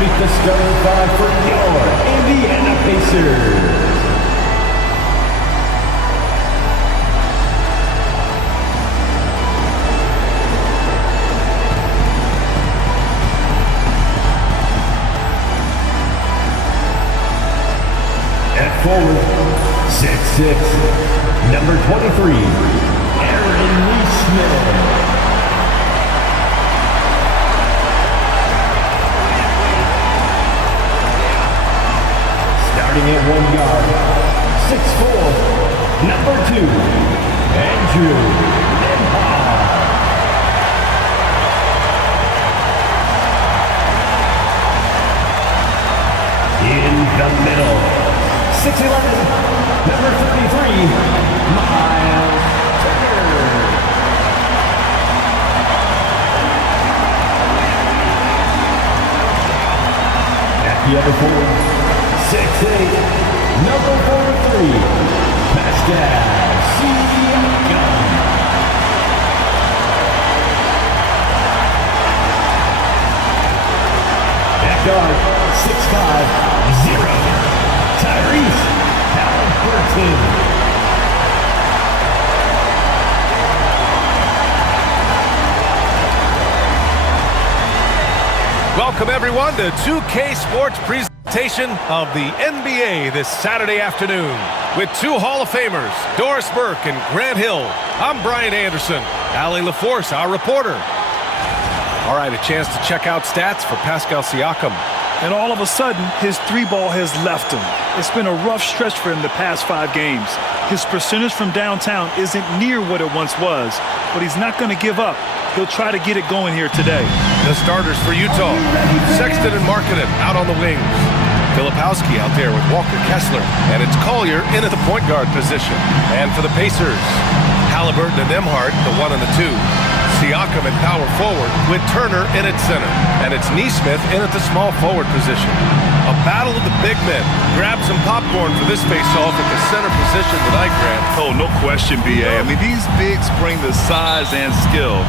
meet the starting five for your Indiana Pacers. At forward, 6'6", number 23, Aaron Neesmith. Starting at one guard, 6'4", number 2, Andrew Nembhard. In the middle, 6'11", number 33, Miles Turner. At the other four, 6'8", number 43, Pascal Siakam. At guard, 6'5", 0, Tyrese Haliburton. Welcome everyone to 2K Sports presentation of the NBA this Saturday afternoon. With two Hall of Famers, Doris Burke and Grant Hill, I'm Brian Anderson. Allie LaForce, our reporter. All right, a chance to check out stats for Pascal Siakam. And all of a sudden, his three ball has left him. It's been a rough stretch for him the past 5 games. His percentage from downtown isn't near what it once was, but he's not going to give up. He'll try to get it going here today. The starters for Utah, Sexton and Markkanen out on the wings. Filipowski out there with Walker Kessler, and it's Collier in at the point guard position. And for the Pacers, Haliburton and Nembhard, the 1 and the 2. Siakam at power forward with Turner in at center. And it's Neesmith in at the small forward position. A battle of the big men. Grab some popcorn for this face-off at the center position tonight, Grant. Oh, no question, B.A. I mean, these bigs bring the size and skill.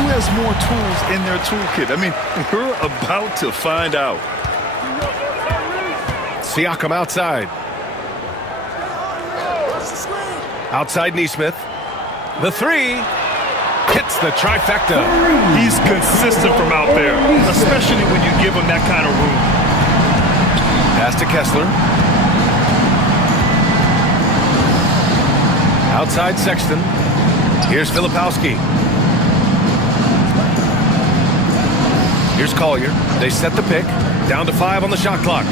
Who has more tools in their toolkit? I mean, we're about to find out. Siakam outside. Outside Neesmith. The 3 hits the trifecta. He's consistent from out there, especially when you give him that kind of room. Pass to Kessler. Outside Sexton. Here's Filipowski. Here's Collier. They set the pick. Down to 5 on the shot clock.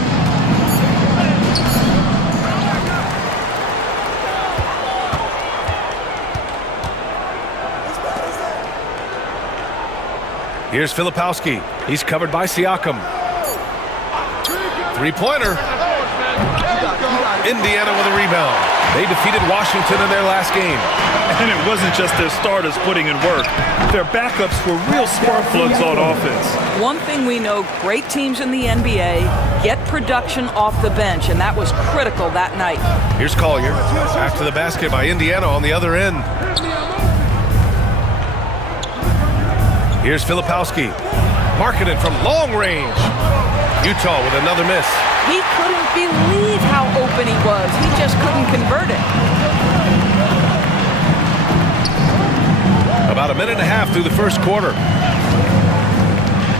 Here's Filipowski. He's covered by Siakam. Three-pointer. Indiana with a rebound. They defeated Washington in their last game. And it wasn't just their starters putting in work. Their backups were real spark plugs on offense. One thing we know, great teams in the NBA get production off the bench, and that was critical that night. Here's Collier. Back to the basket by Indiana on the other end. Here's Filipowski. Markkanen from long range. Utah with another miss. He couldn't believe how open he was. He just couldn't convert it. About a minute and a half through the first quarter.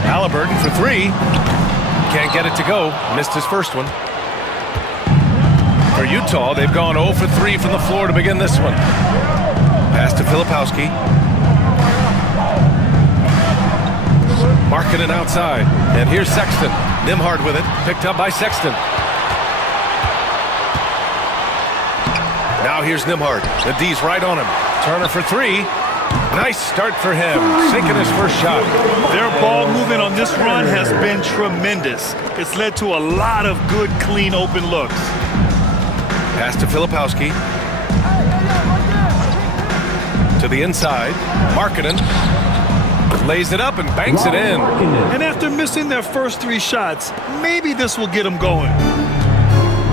Haliburton for 3. Can't get it to go. Missed his first one. For Utah, they've gone 0 for 3 from the floor to begin this one. Pass to Filipowski. Markkanen outside. And here's Sexton. Nembhard with it. Picked up by Sexton. Now here's Nembhard. The D's right on him. Turner for 3. Nice start for him. Sinking his first shot. Their ball movement on this run has been tremendous. It's led to a lot of good, clean, open looks. Pass to Filipowski. To the inside. Markkanen lays it up and banks it in. And after missing their first 3 shots, maybe this will get them going.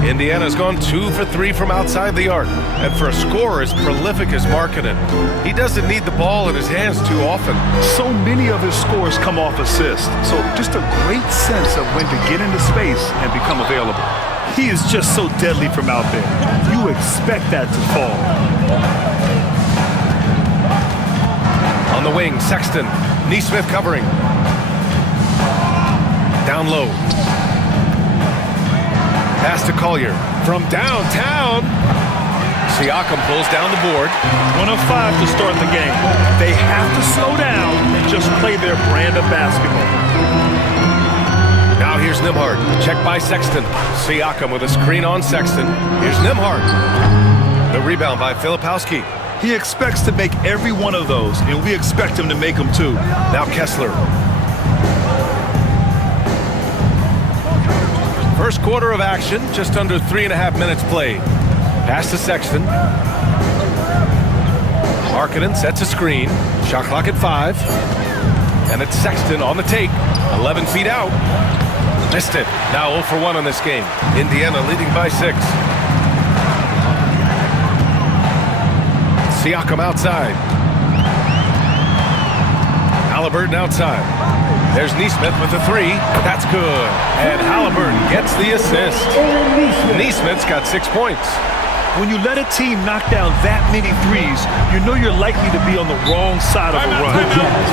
Indiana's gone 2 for 3 from outside the arc. And for a scorer as prolific as Markkanen, he doesn't need the ball in his hands too often. So many of his scores come off assists. So just a great sense of when to get into space and become available. He is just so deadly from out there. You expect that to fall. On the wing, Sexton. Neesmith covering. Down low. Pass to Collier. From downtown. Siakam pulls down the board. 1 of 5 to start the game. They have to slow down and just play their brand of basketball. Now here's Nembhard. Checked by Sexton. Siakam with a screen on Sexton. Here's Nembhard. The rebound by Filipowski. He expects to make every one of those, and we expect him to make them too. Now Kessler. First quarter of action, just under 3.5 minutes played. Pass to Sexton. Markkanen sets a screen. Shot clock at 5. And it's Sexton on the take. 11 feet out. Missed it. Now 0 for 1 on this game. Indiana leading by 6. Siakam outside. Halliburton outside. There's Neesmith with the 3. That's good. And Halliburton gets the assist. Neesmith's got 6 points. When you let a team knock down that many threes, you know you're likely to be on the wrong side of a run.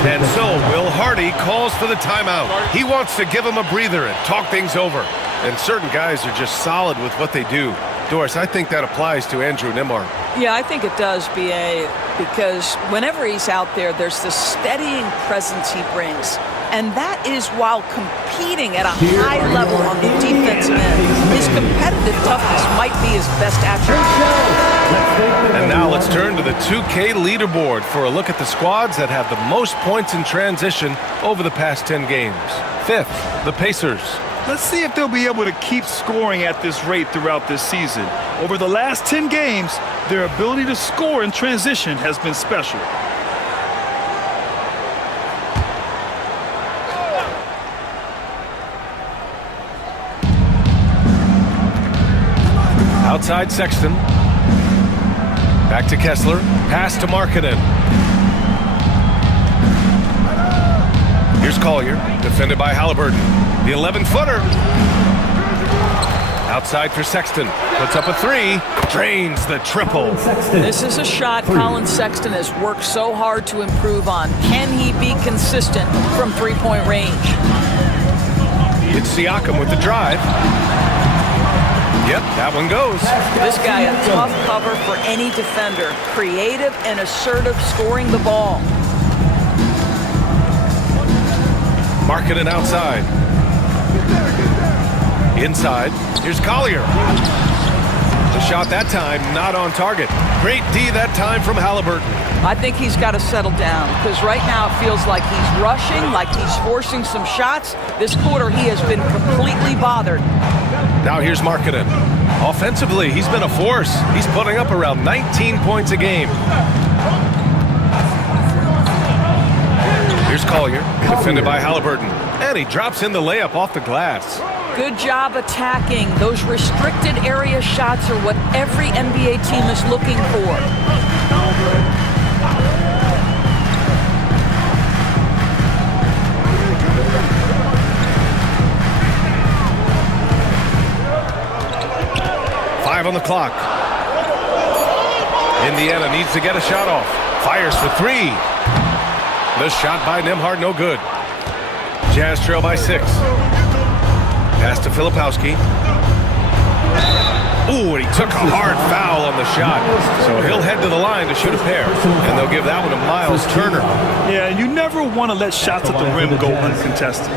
And so Will Hardy calls for the timeout. He wants to give him a breather and talk things over. And certain guys are just solid with what they do. Doris, I think that applies to Andrew Nembhard. Yeah, I think it does, B.A., because whenever he's out there, there's this steadying presence he brings. And that is while competing at a high level on the defensive end. His competitive toughness might be his best attribute. And now let's turn to the 2K leaderboard for a look at the squads that have the most points in transition over the past 10 games. 5th, the Pacers. Let's see if they'll be able to keep scoring at this rate throughout this season. Over the last 10 games, their ability to score in transition has been special. Outside Sexton. Back to Kessler. Pass to Markkanen. Here's Collier. Defended by Halliburton. The 11-footer. Outside for Sexton. Puts up a 3. Drains the triple. This is a shot Colin Sexton has worked so hard to improve on. Can he be consistent from three-point range? It's Siakam with the drive. Yep, that one goes. This guy a tough cover for any defender. Creative and assertive scoring the ball. Markkanen outside. Inside. Here's Collier. The shot that time not on target. Great D that time from Halliburton. I think he's got to settle down because right now it feels like he's rushing, like he's forcing some shots. This quarter he has been completely bothered. Now here's Markkanen. Offensively, he's been a force. He's putting up around 19 points a game. Here's Collier, defended by Halliburton. And he drops in the layup off the glass. Good job attacking. Those restricted area shots are what every NBA team is looking for. On the clock. Indiana needs to get a shot off. Fires for 3. The shot by Nembhard, no good. Jazz trail by 6. Pass to Filipowski. Ooh, and he took a hard foul on the shot. So he'll head to the line to shoot a pair. And they'll give that one to Miles Turner. Yeah, you never want to let shots at the rim go uncontested.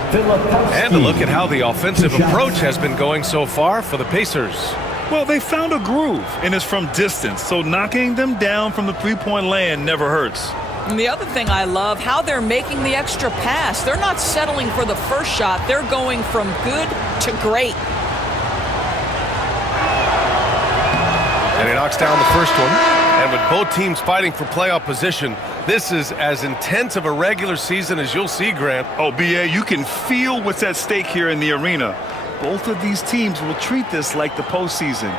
And a look at how the offensive approach has been going so far for the Pacers. Well, they found a groove, and it's from distance, so knocking them down from the three-point land never hurts. And the other thing I love, how they're making the extra pass. They're not settling for the first shot. They're going from good to great. And he knocks down the first one. And with both teams fighting for playoff position, this is as intense of a regular season as you'll see, Grant. Oh, B.A., you can feel what's at stake here in the arena. Both of these teams will treat this like the postseason.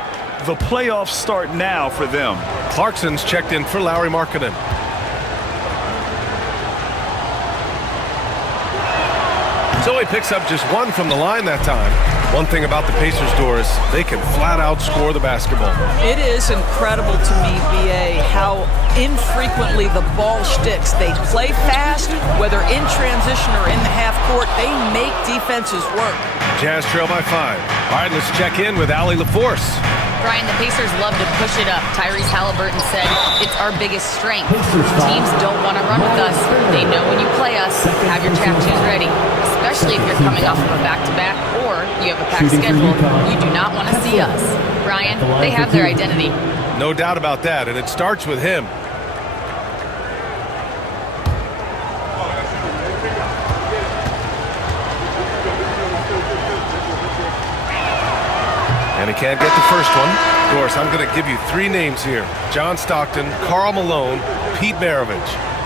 The playoffs start now for them. Clarkson's checked in for Lauri Markkanen. So he picks up just one from the line that time. One thing about the Pacers, Doris, they can flat out score the basketball. It is incredible to me, BA, how infrequently the ball sticks. They play fast, whether in transition or in the half court. They make defenses work. Jazz trail by 5. All right, let's check in with Allie LaForce. Brian, the Pacers love to push it up. Tyrese Halliburton said it's our biggest strength. Teams don't want to run with us. They know when you play us, have your trap twos ready, especially if you're coming off of a back-to-back or you have a packed schedule. You do not want to see us. Brian, they have their identity. No doubt about that, and it starts with him. And he can't get the first one. Doris, I'm going to give you 3 names here. John Stockton, Karl Malone, Pete Maravich.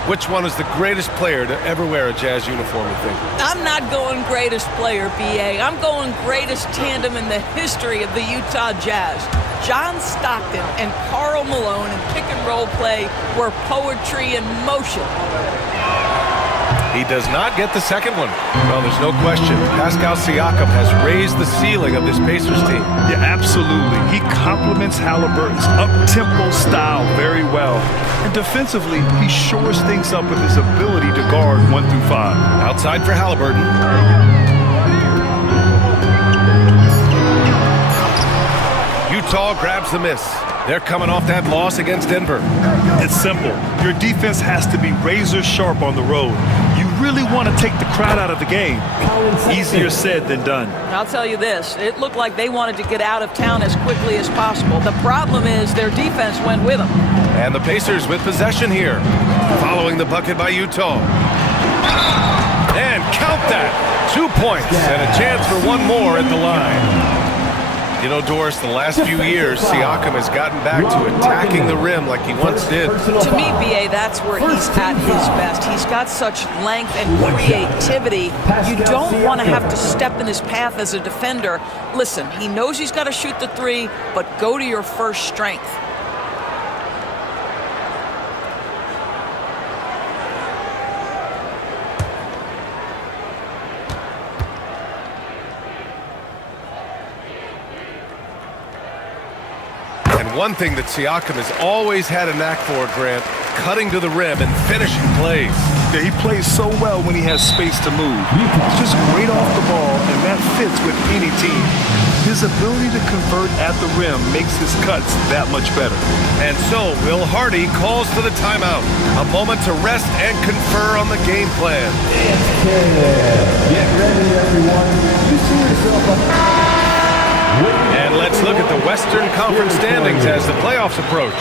Which one is the greatest player to ever wear a Jazz uniform, you think? I'm not going greatest player, BA. I'm going greatest tandem in the history of the Utah Jazz. John Stockton and Karl Malone in pick-and-roll play were poetry in motion. He does not get the second one. Well, there's no question. Pascal Siakam has raised the ceiling of this Pacers team. Yeah, absolutely. He complements Halliburton's up-tempo style very well. And defensively, he shores things up with his ability to guard 1 through 5. Outside for Halliburton. Utah grabs the miss. They're coming off that loss against Denver. It's simple. Your defense has to be razor sharp on the road. You really want to take the crowd out of the game. Easier said than done. I'll tell you this, it looked like they wanted to get out of town as quickly as possible. The problem is their defense went with them. And the Pacers with possession here, following the bucket by Utah. And count that, 2 points and a chance for one more at the line. You know, Doris, the last few years, Siakam has gotten back to attacking the rim like he once did. To me, BA, that's where he's at his best. He's got such length and creativity. You don't want to have to step in his path as a defender. Listen, he knows he's got to shoot the 3, but go to your first strength. One thing that Siakam has always had a knack for, Grant, cutting to the rim and finishing plays. Yeah, he plays so well when he has space to move. He's just great off the ball, and that fits with any team. His ability to convert at the rim makes his cuts that much better. And so, Will Hardy calls for the timeout. A moment to rest and confer on the game plan. Get ready, everyone. You see yourself up. And let's look at the Western Conference standings as the playoffs approach.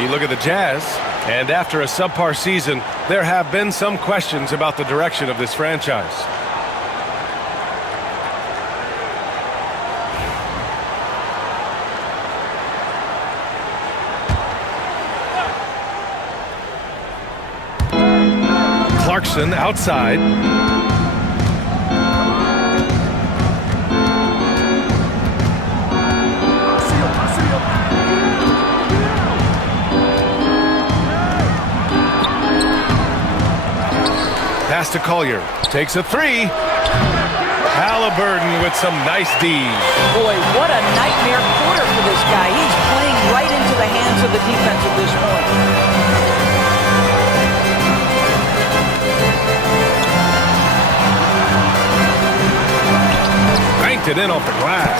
You look at the Jazz, and after a subpar season, there have been some questions about the direction of this franchise. Clarkson outside. Pass to Collier. Takes a 3. Halliburton with some nice D. Boy, what a nightmare quarter for this guy. He's playing right into the hands of the defense at this point. Banked it in off the glass.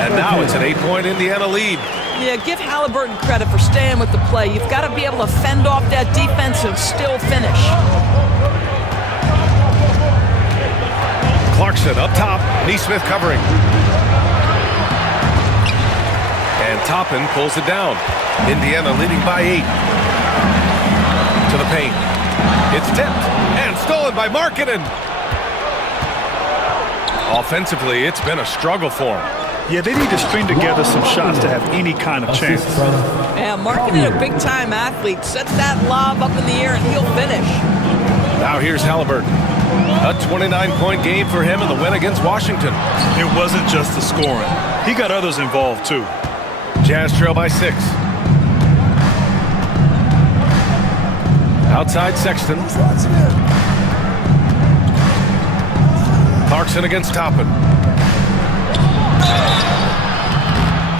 And now it's an 8-point Indiana lead. Yeah, give Halliburton credit for staying with the play. You've got to be able to fend off that defense and still finish. Clarkson up top, Nesmith covering. And Toppin pulls it down. Indiana leading by 8. To the paint. It's tipped and stolen by Markkanen. Offensively, it's been a struggle for him. Yeah, they need to string together some shots to have any kind of chance. Yeah, Markkanen, a big-time athlete. Set that lob up in the air and he'll finish. Now here's Halliburton. A 29-point game for him in the win against Washington. It wasn't just the scoring. He got others involved, too. Jazz trail by 6. Outside Sexton. Clarkson against Toppin.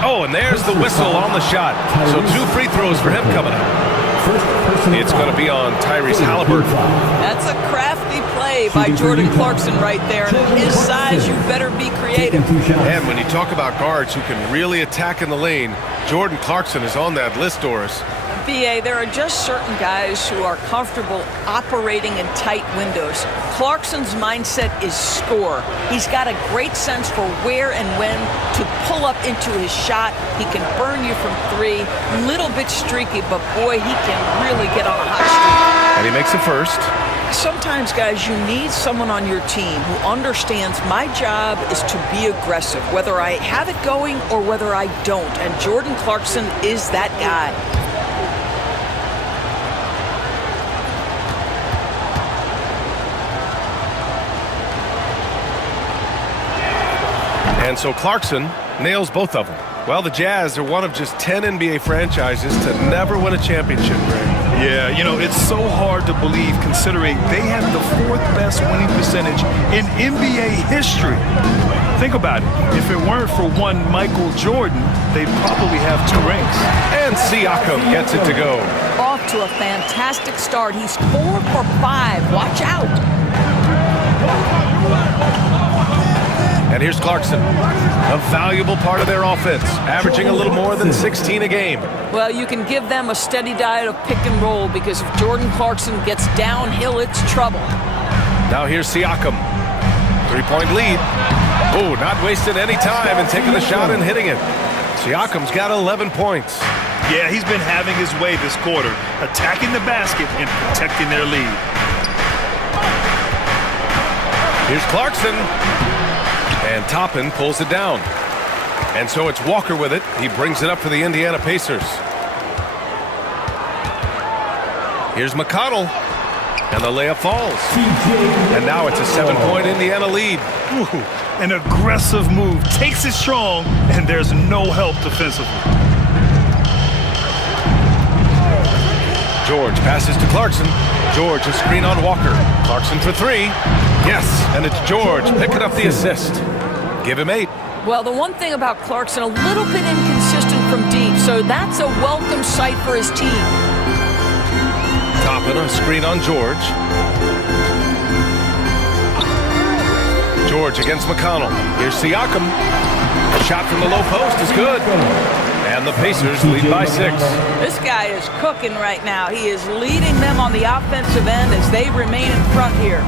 Oh, and there's the whistle on the shot. So 2 free throws for him coming up. It's going to be on Tyrese Halliburton. That's a crafty play by Jordan Clarkson right there. And at his size, you better be creative. And when you talk about guards who can really attack in the lane, Jordan Clarkson is on that list, Doris. BA, there are just certain guys who are comfortable operating in tight windows. Clarkson's mindset is score. He's got a great sense for where and when to pull up into his shot. He can burn you from 3. Little bit streaky, but boy, he can really get on a hot streak. And he makes it first. Sometimes, guys, you need someone on your team who understands my job is to be aggressive, whether I have it going or whether I don't. And Jordan Clarkson is that guy. And so Clarkson nails both of them. Well, the Jazz are one of just 10 NBA franchises to never win a championship, Greg. Yeah, you know, it's so hard to believe considering they have the 4th best winning percentage in NBA history. Think about it. If it weren't for one Michael Jordan, they'd probably have 2 rings. And Siakam gets it to go. Off to a fantastic start. He's 4 for 5. Watch out. And here's Clarkson, a valuable part of their offense, averaging a little more than 16 a game. Well, you can give them a steady diet of pick and roll because if Jordan Clarkson gets downhill, it's trouble. Now here's Siakam. 3-point lead. Oh, not wasting any time and taking the shot and hitting it. Siakam's got 11 points. Yeah, he's been having his way this quarter, attacking the basket and protecting their lead. Here's Clarkson. And Toppin pulls it down. And so it's Walker with it. He brings it up for the Indiana Pacers. Here's McConnell. And the layup falls. And now it's a 7-point Indiana lead. Ooh, an aggressive move. Takes it strong, and there's no help defensively. George passes to Clarkson. George a screen on Walker. Clarkson for 3. Yes, and it's George picking up the assist. Give him 8. Well, the one thing about Clarkson, a little bit inconsistent from deep, so that's a welcome sight for his team. Toppin a screen on George. George against McConnell. Here's Siakam. A shot from the low post is good. And the Pacers lead by 6. This guy is cooking right now. He is leading them on the offensive end as they remain in front here.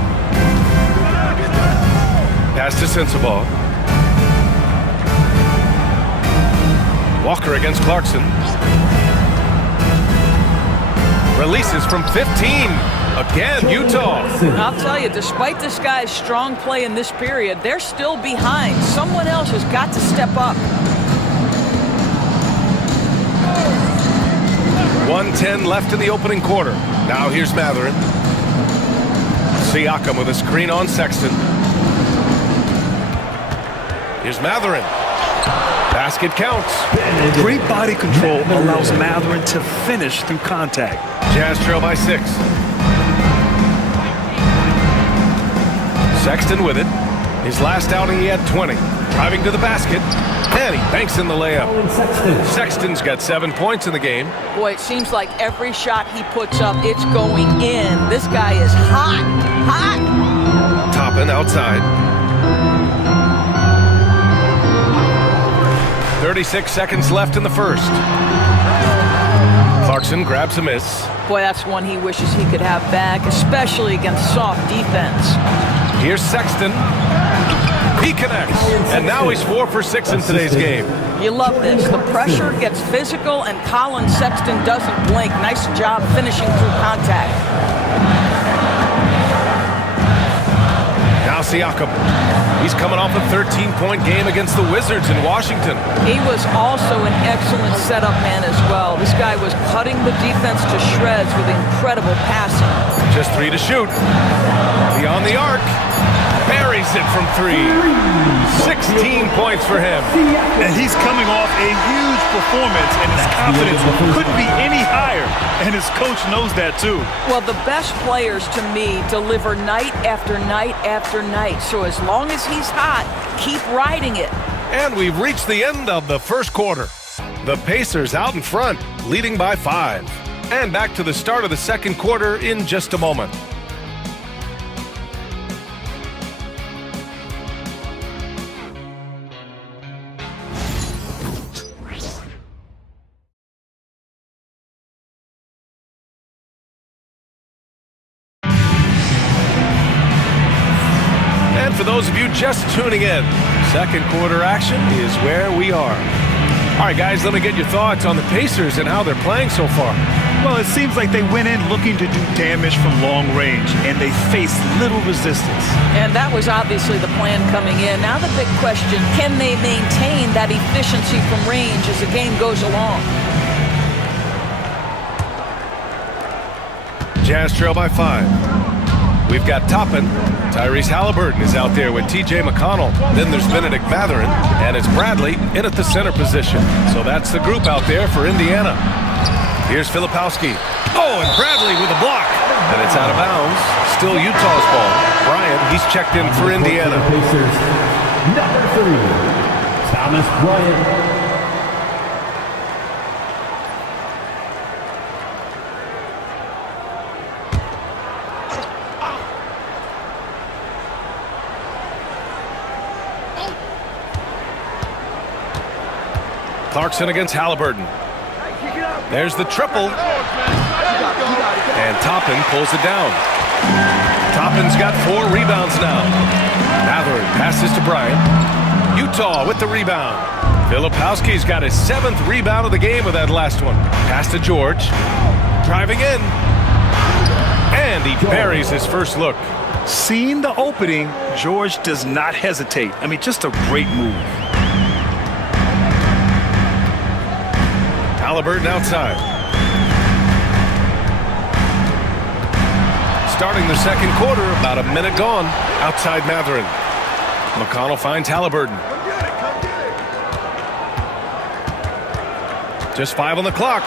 Pass to Sensabaugh. Walker against Clarkson. Releases from 15. Again, Utah. I'll tell you, despite this guy's strong play in this period, they're still behind. Someone else has got to step up. 1:10 left in the opening quarter. Now here's Mathurin. Siakam with a screen on Sexton. Here's Mathurin. Basket counts. Great body control allows Mathurin to finish through contact. Jazz trail by 6. Sexton with it. His last outing he had 20. Driving to the basket. And he banks in the layup. Sexton's got 7 points in the game. Boy, it seems like every shot he puts up, it's going in. This guy is hot, hot. Toppin outside. 36 seconds left in the first. Clarkson grabs a miss. Boy, that's one he wishes he could have back, especially against soft defense. Here's Sexton. He connects. And now he's 4 for 6 in today's game. You love this. The pressure gets physical, and Colin Sexton doesn't blink. Nice job finishing through contact. Now Siakam. He's coming off a 13-point game against the Wizards in Washington. He was also an excellent setup man as well. This guy was cutting the defense to shreds with incredible passing. Just 3 to shoot. Beyond the arc. Nails it from three. 16 points for him. And he's coming off a huge performance, and his confidence couldn't be any higher. And his coach knows that, too. Well, the best players, to me, deliver night after night after night. So as long as he's hot, keep riding it. And we've reached the end of the first quarter. The Pacers out in front, leading by 5. And back to the start of the second quarter in just a moment. And for those of you just tuning in, second quarter action is where we are. All right, guys, let me get your thoughts on the Pacers and how they're playing so far. Well, it seems like they went in looking to do damage from long range, and they faced little resistance. And that was obviously the plan coming in. Now the big question, can they maintain that efficiency from range as the game goes along? Jazz trail by 5. We've got Toppin. Tyrese Halliburton is out there with T.J. McConnell. Then there's Benedict Mathurin, and it's Bradley in at the center position. So that's the group out there for Indiana. Here's Filipowski. Oh, and Bradley with a block. And it's out of bounds. Still Utah's ball. Bryant, he's checked in for Indiana. Pacers, number 3, Thomas Bryant. Clarkson against Halliburton. There's the triple. And Toppin pulls it down. Toppin's got 4 rebounds now. Mathurin passes to Bryant. Utah with the rebound. Filipowski's got his 7th rebound of the game with that last one. Pass to George. Driving in. And he buries his first look. Seeing the opening, George does not hesitate. I mean, just a great move. Halliburton outside. Starting the second quarter, about a minute gone. Outside Mathurin. McConnell finds Halliburton. Just 5 on the clock.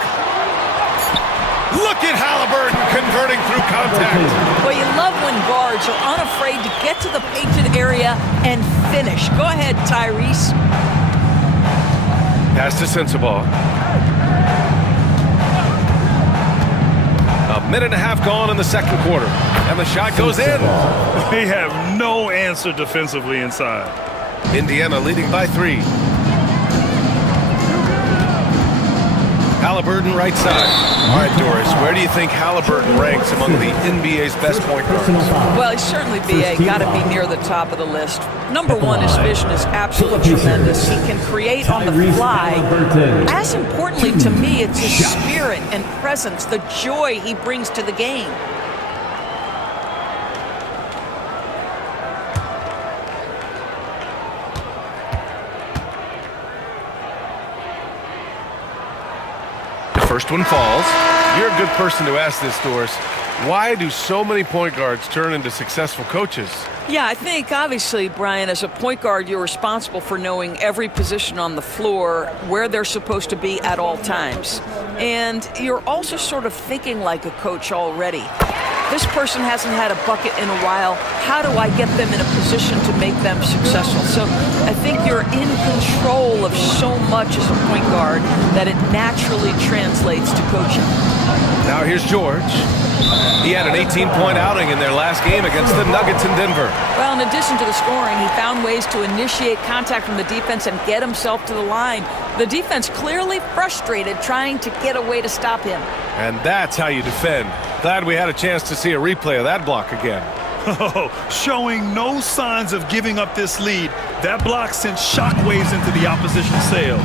Look at Halliburton converting through contact. Well, you love when guards are unafraid to get to the painted area and finish. Go ahead, Tyrese. Pass to Sensabaugh. A minute and a half gone in the second quarter. And the shot goes in. They have no answer defensively inside. Indiana leading by 3. Halliburton right side. All right, Doris, where do you think Halliburton ranks among the NBA's best point guards? Well, he's certainly, B.A., got to be near the top of the list. Number 1, his vision is absolutely tremendous. He can create on the fly. As importantly to me, it's his spirit and presence, the joy he brings to the game. First one falls. You're a good person to ask this, Doris. Why do so many point guards turn into successful coaches? Yeah, I think obviously, Brian, as a point guard, you're responsible for knowing every position on the floor, where they're supposed to be at all times. And you're also sort of thinking like a coach already. This person hasn't had a bucket in a while. How do I get them in a position to make them successful? So I think you're in control of so much as a point guard that it naturally translates to coaching. Now here's George. He had an 18-point outing in their last game against the Nuggets in Denver. Well, in addition to the scoring, he found ways to initiate contact from the defense and get himself to the line. The defense clearly frustrated trying to get a way to stop him. And that's how you defend. Glad we had a chance to see a replay of that block again. Oh, showing no signs of giving up this lead. That block sent shockwaves into the opposition sails.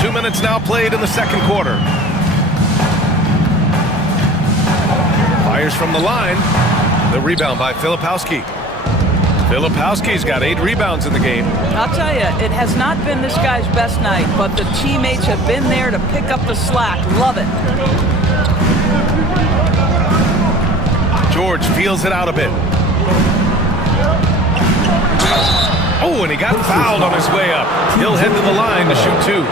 2 minutes now played in the second quarter. Fires from the line. The rebound by Filipowski. Filipowski's got 8 rebounds in the game. I'll tell you, it has not been this guy's best night, but the teammates have been there to pick up the slack. Love it. George feels it out a bit. Oh, and he got fouled on his way up. He'll head to the line to shoot two.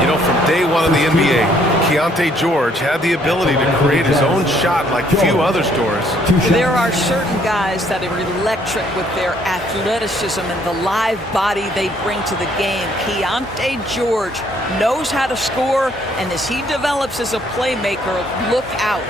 You know, from day one of the NBA, Keyonte George had the ability to create his own shot like few others, Doris. There are certain guys that are electric with their athleticism and the live body they bring to the game. Keyonte George knows how to score, and as he develops as a playmaker, look out.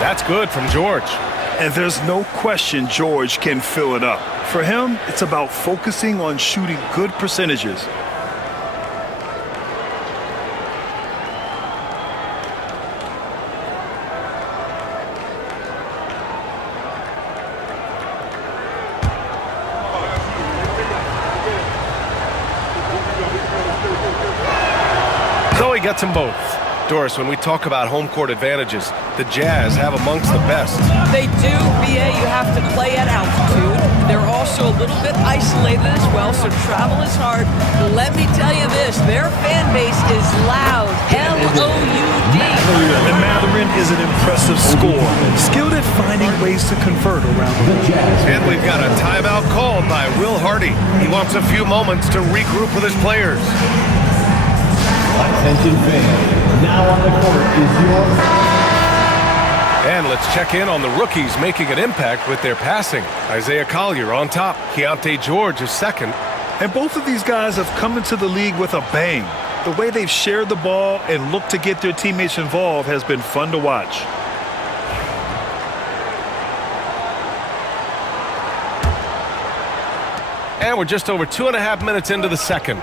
That's good from George. And there's no question George can fill it up. For him, it's about focusing on shooting good percentages. So he gets them both. Doris, when we talk about home court advantages, the Jazz have amongst the best. They do, BA. You have to play at altitude. They're also a little bit isolated as well, so travel is hard. Let me tell you this, their fan base is loud. L-O-U-D. And Mathurin is an impressive scorer, skilled at finding ways to convert around the league. And we've got a timeout called by Will Hardy. He wants a few moments to regroup with his players. Attention fans, now on the court is your... And let's check in on the rookies making an impact with their passing. Isaiah Collier on top. Keyonte George is second. And both of these guys have come into the league with a bang. The way they've shared the ball and looked to get their teammates involved has been fun to watch. And we're just over 2.5 minutes into the second.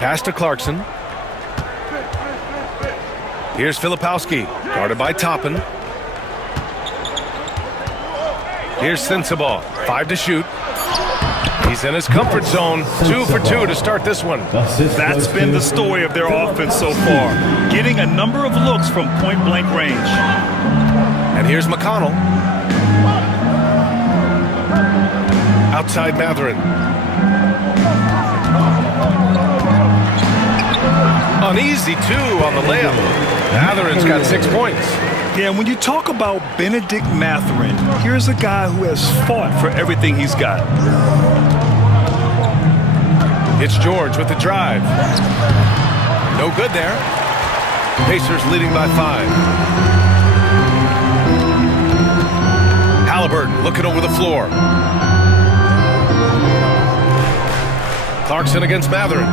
Pass to Clarkson. Here's Filipowski, guarded by Toppin. Here's Sensabaugh, 5 to shoot. He's in his comfort zone, 2 for 2 to start this one. That's been the story of their offense so far, getting a number of looks from point-blank range. And here's McConnell. Outside Mathurin. Uneasy, too, on the layup. Mathurin's got 6 points. Yeah, when you talk about Benedict Mathurin, here's a guy who has fought for everything he's got. It's George with the drive. No good there. Pacers leading by 5. Halliburton looking over the floor. Clarkson against Mathurin.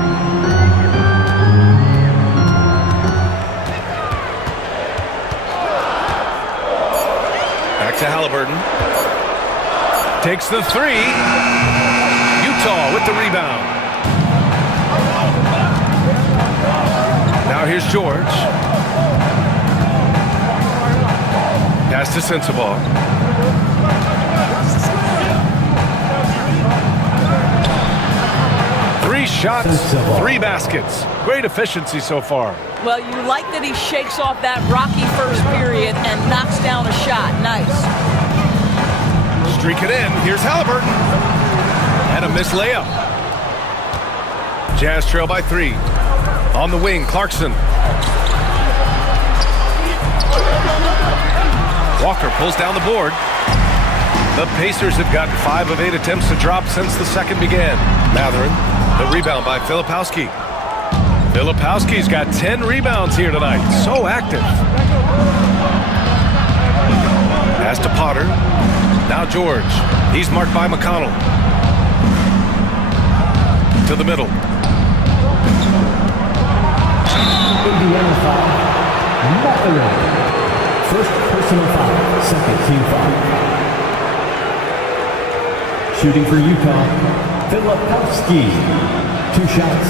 Back to Halliburton. Takes the 3. Utah with the rebound. Now here's George. Pass to Sensabaugh. Three shots, 3 baskets. Great efficiency so far. Well, you like that he shakes off that rocky first period and knocks down a shot. Nice. Streak it in. Here's Halliburton. And a missed layup. Jazz trail by 3. On the wing, Clarkson. Walker pulls down the board. The Pacers have gotten 5 of 8 attempts to drop since the second began. Mathurin, the rebound by Filipowski. Filipowski's got 10 rebounds here tonight. So active. Pass to Potter. Now George. He's marked by McConnell. To the middle. Indiana foul. Mathurin. First personal foul. Second team foul. Shooting for Utah. Filipowski. 2 shots.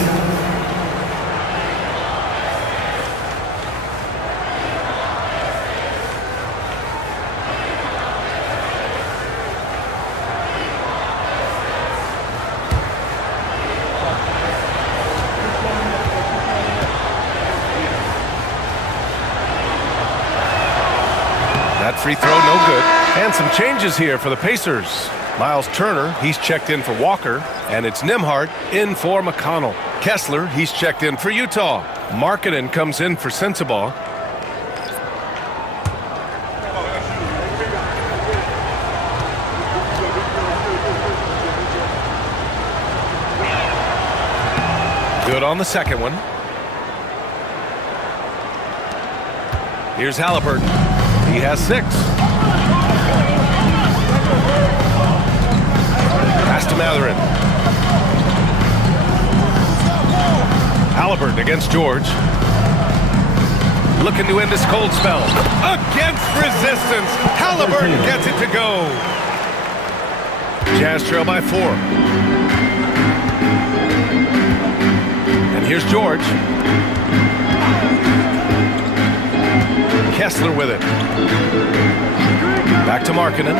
That free throw, no good. And some changes here for the Pacers. Miles Turner, he's checked in for Walker. And it's Nembhard in for McConnell. Kessler, he's checked in for Utah. Markkanen comes in for Sensabaugh. Good on the second one. Here's Halliburton. He has 6. Pass to Mathurin. Halliburton against George. Looking to end this cold spell. Against resistance. Halliburton gets it to go. Jazz trail by 4. And here's George. Kessler with it. Back to Markkanen.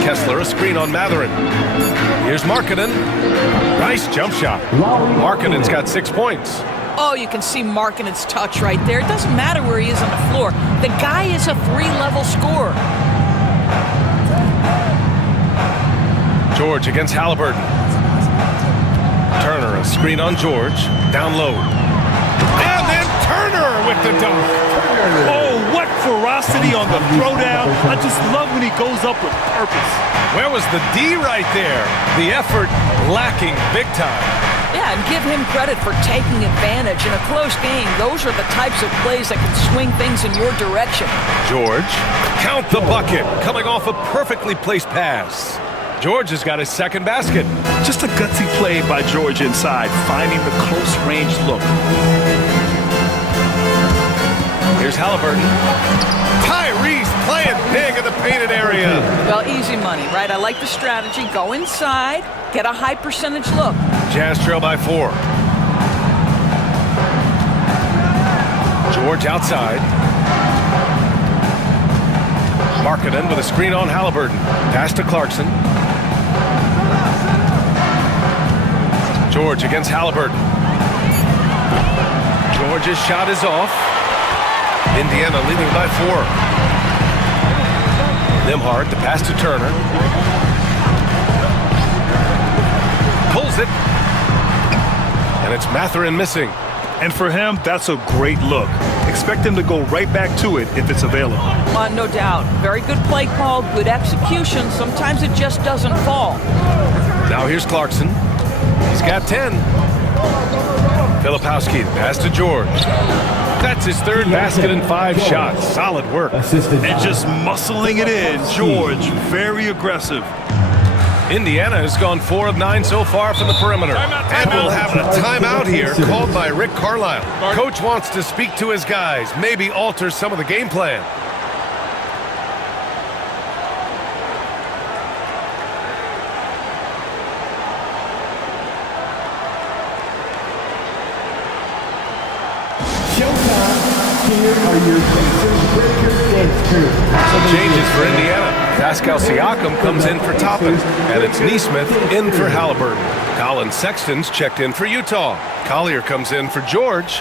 Kessler, a screen on Mathurin. Here's Markkanen. Nice jump shot. Markkanen's got 6 points. Oh, you can see Markkanen's touch right there. It doesn't matter where he is on the floor. The guy is a 3-level scorer. George against Halliburton. Turner, a screen on George. Down low. And then Turner with the dunk. Oh, what ferocity on the throwdown. I just love when he goes up with purpose. Where was the D right there? The effort lacking big time. Yeah, and give him credit for taking advantage. In a close game, those are the types of plays that can swing things in your direction. George, count the bucket. Coming off a perfectly placed pass. George has got his second basket. Just a gutsy play by George inside, finding the close-range look. Here's Halliburton. Tyrese playing big in the painted area. Well, easy money, right? I like the strategy. Go inside, get a high percentage look. Jazz trail by 4. George outside. Markkanen with a screen on Halliburton. Pass to Clarkson. George against Halliburton. George's shot is off. Indiana leading by 4. Nembhard, the pass to Turner. Pulls it. And it's Mathurin missing. And for him, that's a great look. Expect him to go right back to it if it's available. No doubt. Very good play call, good execution. Sometimes it just doesn't fall. Now here's Clarkson. He's got 10. Filipowski, pass to George. That's his third basket and 5 shots. Solid work. And just muscling it in. George, very aggressive. Indiana has gone 4 of 9 so far from the perimeter. And we'll have a timeout here called by Rick Carlisle. Coach wants to speak to his guys, maybe alter some of the game plan. Some changes for Indiana. Pascal Siakam comes in for Toppin, and it's Nesmith in for Halliburton. Colin Sexton's checked in for Utah. Collier comes in for George.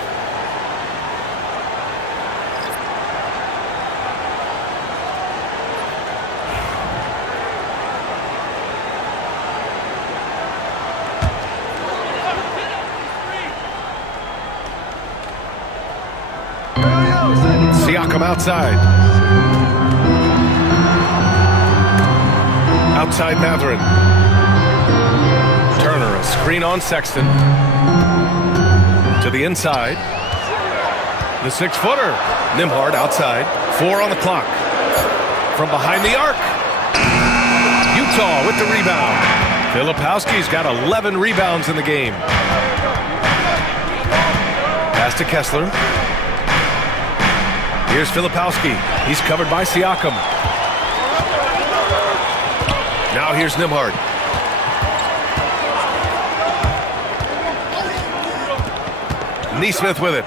Siakam outside. Outside Mathurin. Turner, a screen on Sexton. To the inside. The 6-footer. Nembhard outside. 4 on the clock. From behind the arc. Utah with the rebound. Filipowski's got 11 rebounds in the game. Pass to Kessler. Here's Filipowski. He's covered by Siakam. Now here's Nembhard. Nesmith with it.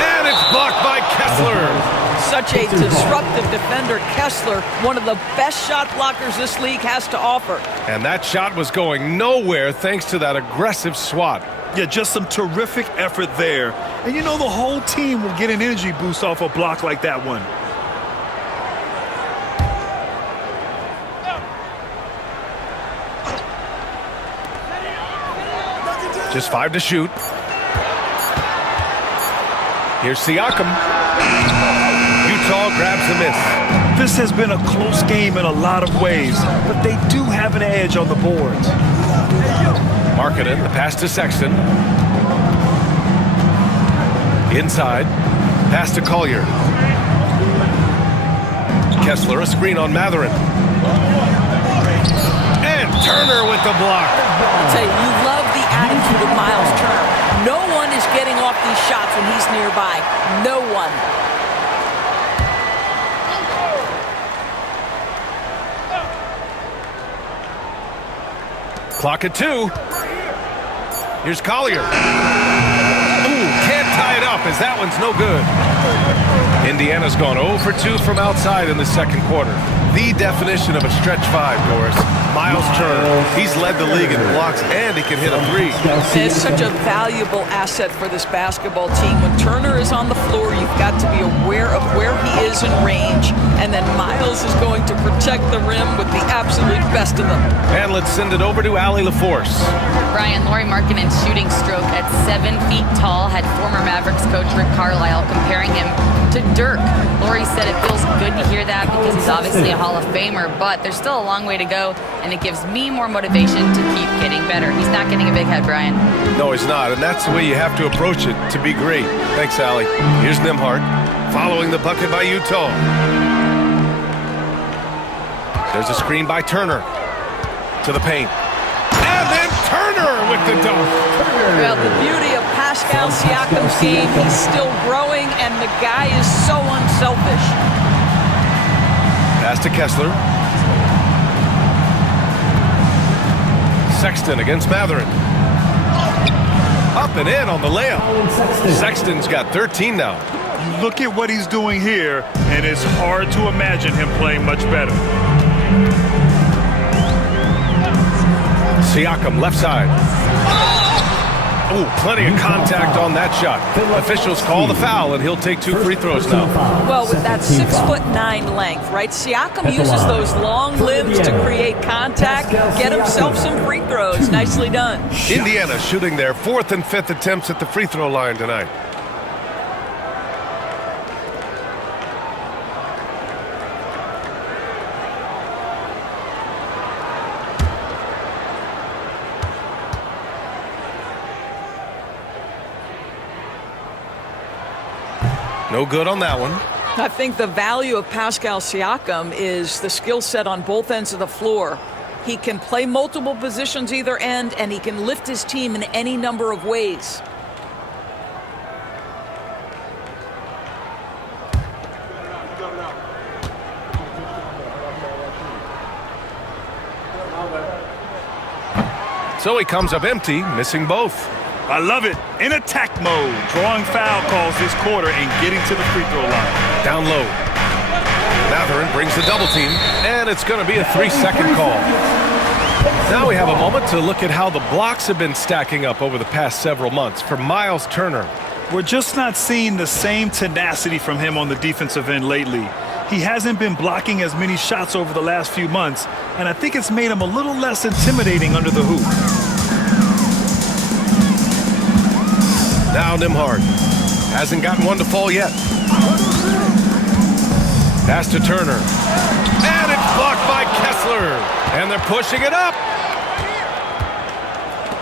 And it's blocked by Kessler. such a disruptive defender. Kessler, one of the best shot blockers this league has to offer. And that shot was going nowhere thanks to that aggressive swat. Yeah, just some terrific effort there. And you know the whole team will get an energy boost off a block like that one. Just 5 to shoot. Here's Siakam. Utah grabs the miss. This has been a close game in a lot of ways, but they do have an edge on the boards. Markkanen, the pass to Sexton. Inside. Pass to Collier. Kessler, a screen on Matherin. And Turner with the block. I'll tell you, you love the attitude of Miles Turner. No one is getting off these shots when he's nearby. No one. Clock at 2. Here's Collier. Ooh, can't tie it up as that one's no good. Indiana's gone 0 for 2 from outside in the second quarter. The definition of a stretch 5, Doris. Miles Turner. He's led the league in blocks and he can hit a 3. It's such a valuable asset for this basketball team. When Turner is on the floor, you've got to be aware of where he is in range. And then Miles is going to protect the rim with the absolute best of them. And let's send it over to Allie LaForce. Brian, Lauri Markkanen's shooting stroke at 7 feet tall had former Mavericks coach Rick Carlisle comparing him to Dirk. Lauri said it feels good to hear that because he's obviously a Hall of Famer, but there's still a long way to go, and it gives me more motivation to keep getting better. He's not getting a big head, Brian. No, he's not, and that's the way you have to approach it to be great. Thanks, Allie. Here's Nembhard, following the bucket by Utah. There's a screen by Turner to the paint. And then Turner with the dunk. Well, the beauty of Pascal Siakam's game, he's still growing, and the guy is so unselfish. Pass to Kessler. Sexton against Matherin. Up and in on the layup. Sexton's got 13 now. You look at what he's doing here, and it's hard to imagine him playing much better. Siakam left side. Ooh, plenty of contact on that shot. Officials call the foul, and he'll take 2 free throws now. Well, with that 6'9" length, right? Siakam uses those long limbs to create contact, get himself some free throws. Nicely done. Indiana shooting their 4th and 5th attempts at the free throw line tonight. No good on that one. I think the value of Pascal Siakam is the skill set on both ends of the floor. He can play multiple positions either end, and he can lift his team in any number of ways. So he comes up empty, missing both. I love it. In attack mode, drawing foul calls this quarter and getting to the free throw line. Down low. Matherin brings the double team, and it's going to be a 3-second call. Now we have a moment to look at how the blocks have been stacking up over the past several months for Miles Turner. We're just not seeing the same tenacity from him on the defensive end lately. He hasn't been blocking as many shots over the last few months, and I think it's made him a little less intimidating under the hoop. Now Nembhard hasn't gotten one to fall yet. Pass to Turner. And it's blocked by Kessler. And they're pushing it up.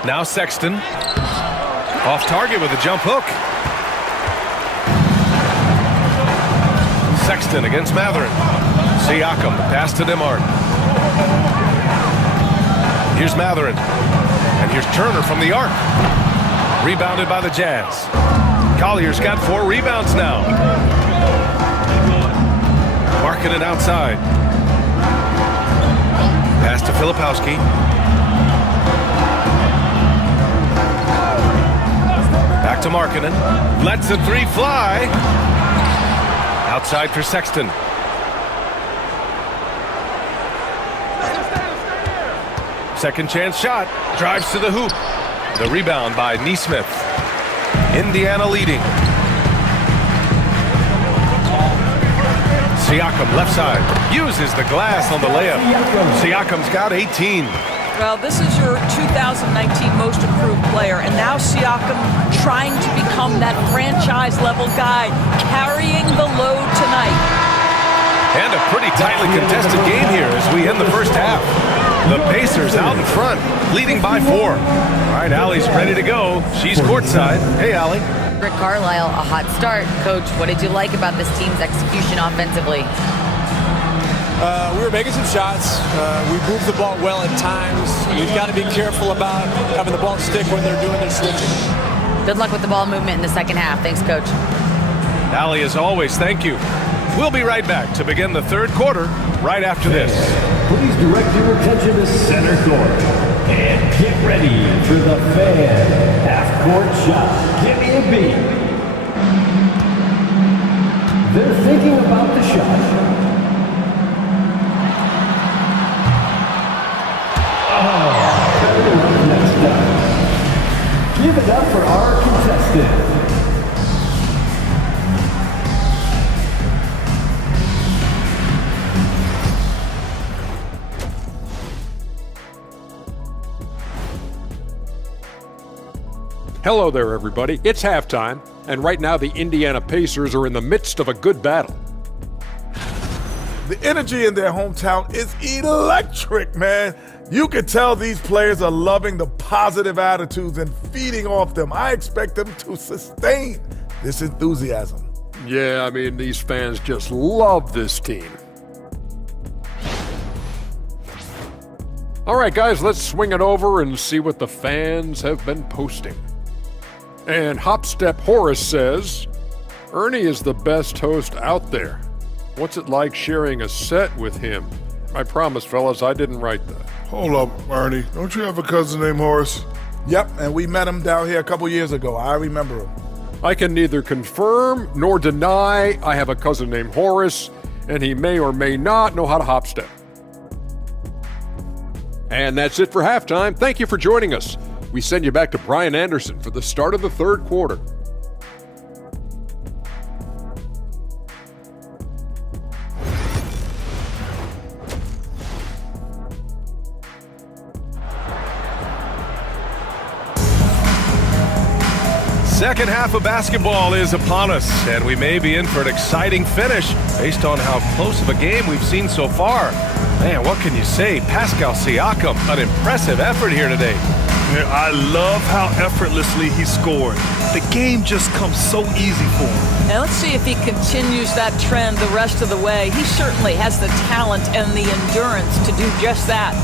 Now Sexton. Off target with a jump hook. Sexton against Matherin. Siakam, pass to Nembhard. Here's Matherin. And here's Turner from the arc. Rebounded by the Jazz. Collier's got 4 rebounds now. Markkanen outside. Pass to Filipowski. Back to Markkanen. Lets the 3 fly. Outside for Sexton. Second chance shot. Drives to the hoop. The rebound by Nesmith. Indiana leading. Siakam left side. Uses the glass on the layup. Siakam's got 18. Well, this is your 2019 most improved player, and now Siakam trying to become that franchise-level guy, carrying the load tonight. And a pretty tightly contested game here as we end the first half. The Pacers out in front, leading by 4. All right, Allie's ready to go. She's courtside. Hey, Allie. Rick Carlisle, a hot start. Coach, what did you like about this team's execution offensively? We were making some shots. We moved the ball well at times. You've got to be careful about having the ball stick when they're doing their switching. Good luck with the ball movement in the second half. Thanks, Coach. Allie, as always, thank you. We'll be right back to begin the third quarter right after this. Please direct your attention to center court. And get ready for the fan half-court shot. Give me a beat. They're thinking about the shot. Next up. Give it up for our contestant. Hello there, everybody. It's halftime, and right now the Indiana Pacers are in the midst of a good battle. The energy in their hometown is electric, man. You can tell these players are loving the positive attitudes and feeding off them. I expect them to sustain this enthusiasm. Yeah, I mean, these fans just love this team. All right, guys, let's swing it over and see what the fans have been posting. And Hopstep Horace says, Ernie is the best host out there. What's it like sharing a set with him? I promise, fellas, I didn't write that. Hold up, Ernie. Don't you have a cousin named Horace? Yep, and we met him down here a couple years ago. I remember him. I can neither confirm nor deny I have a cousin named Horace, and he may or may not know how to hopstep. And that's it for halftime. Thank you for joining us. We send you back to Brian Anderson for the start of the third quarter. Second half of basketball is upon us, and we may be in for an exciting finish based on how close of a game we've seen so far. Man, what can you say? Pascal Siakam, an impressive effort here today. I love how effortlessly he scored. The game just comes so easy for him. Now let's see if he continues that trend the rest of the way. He certainly has the talent and the endurance to do just that.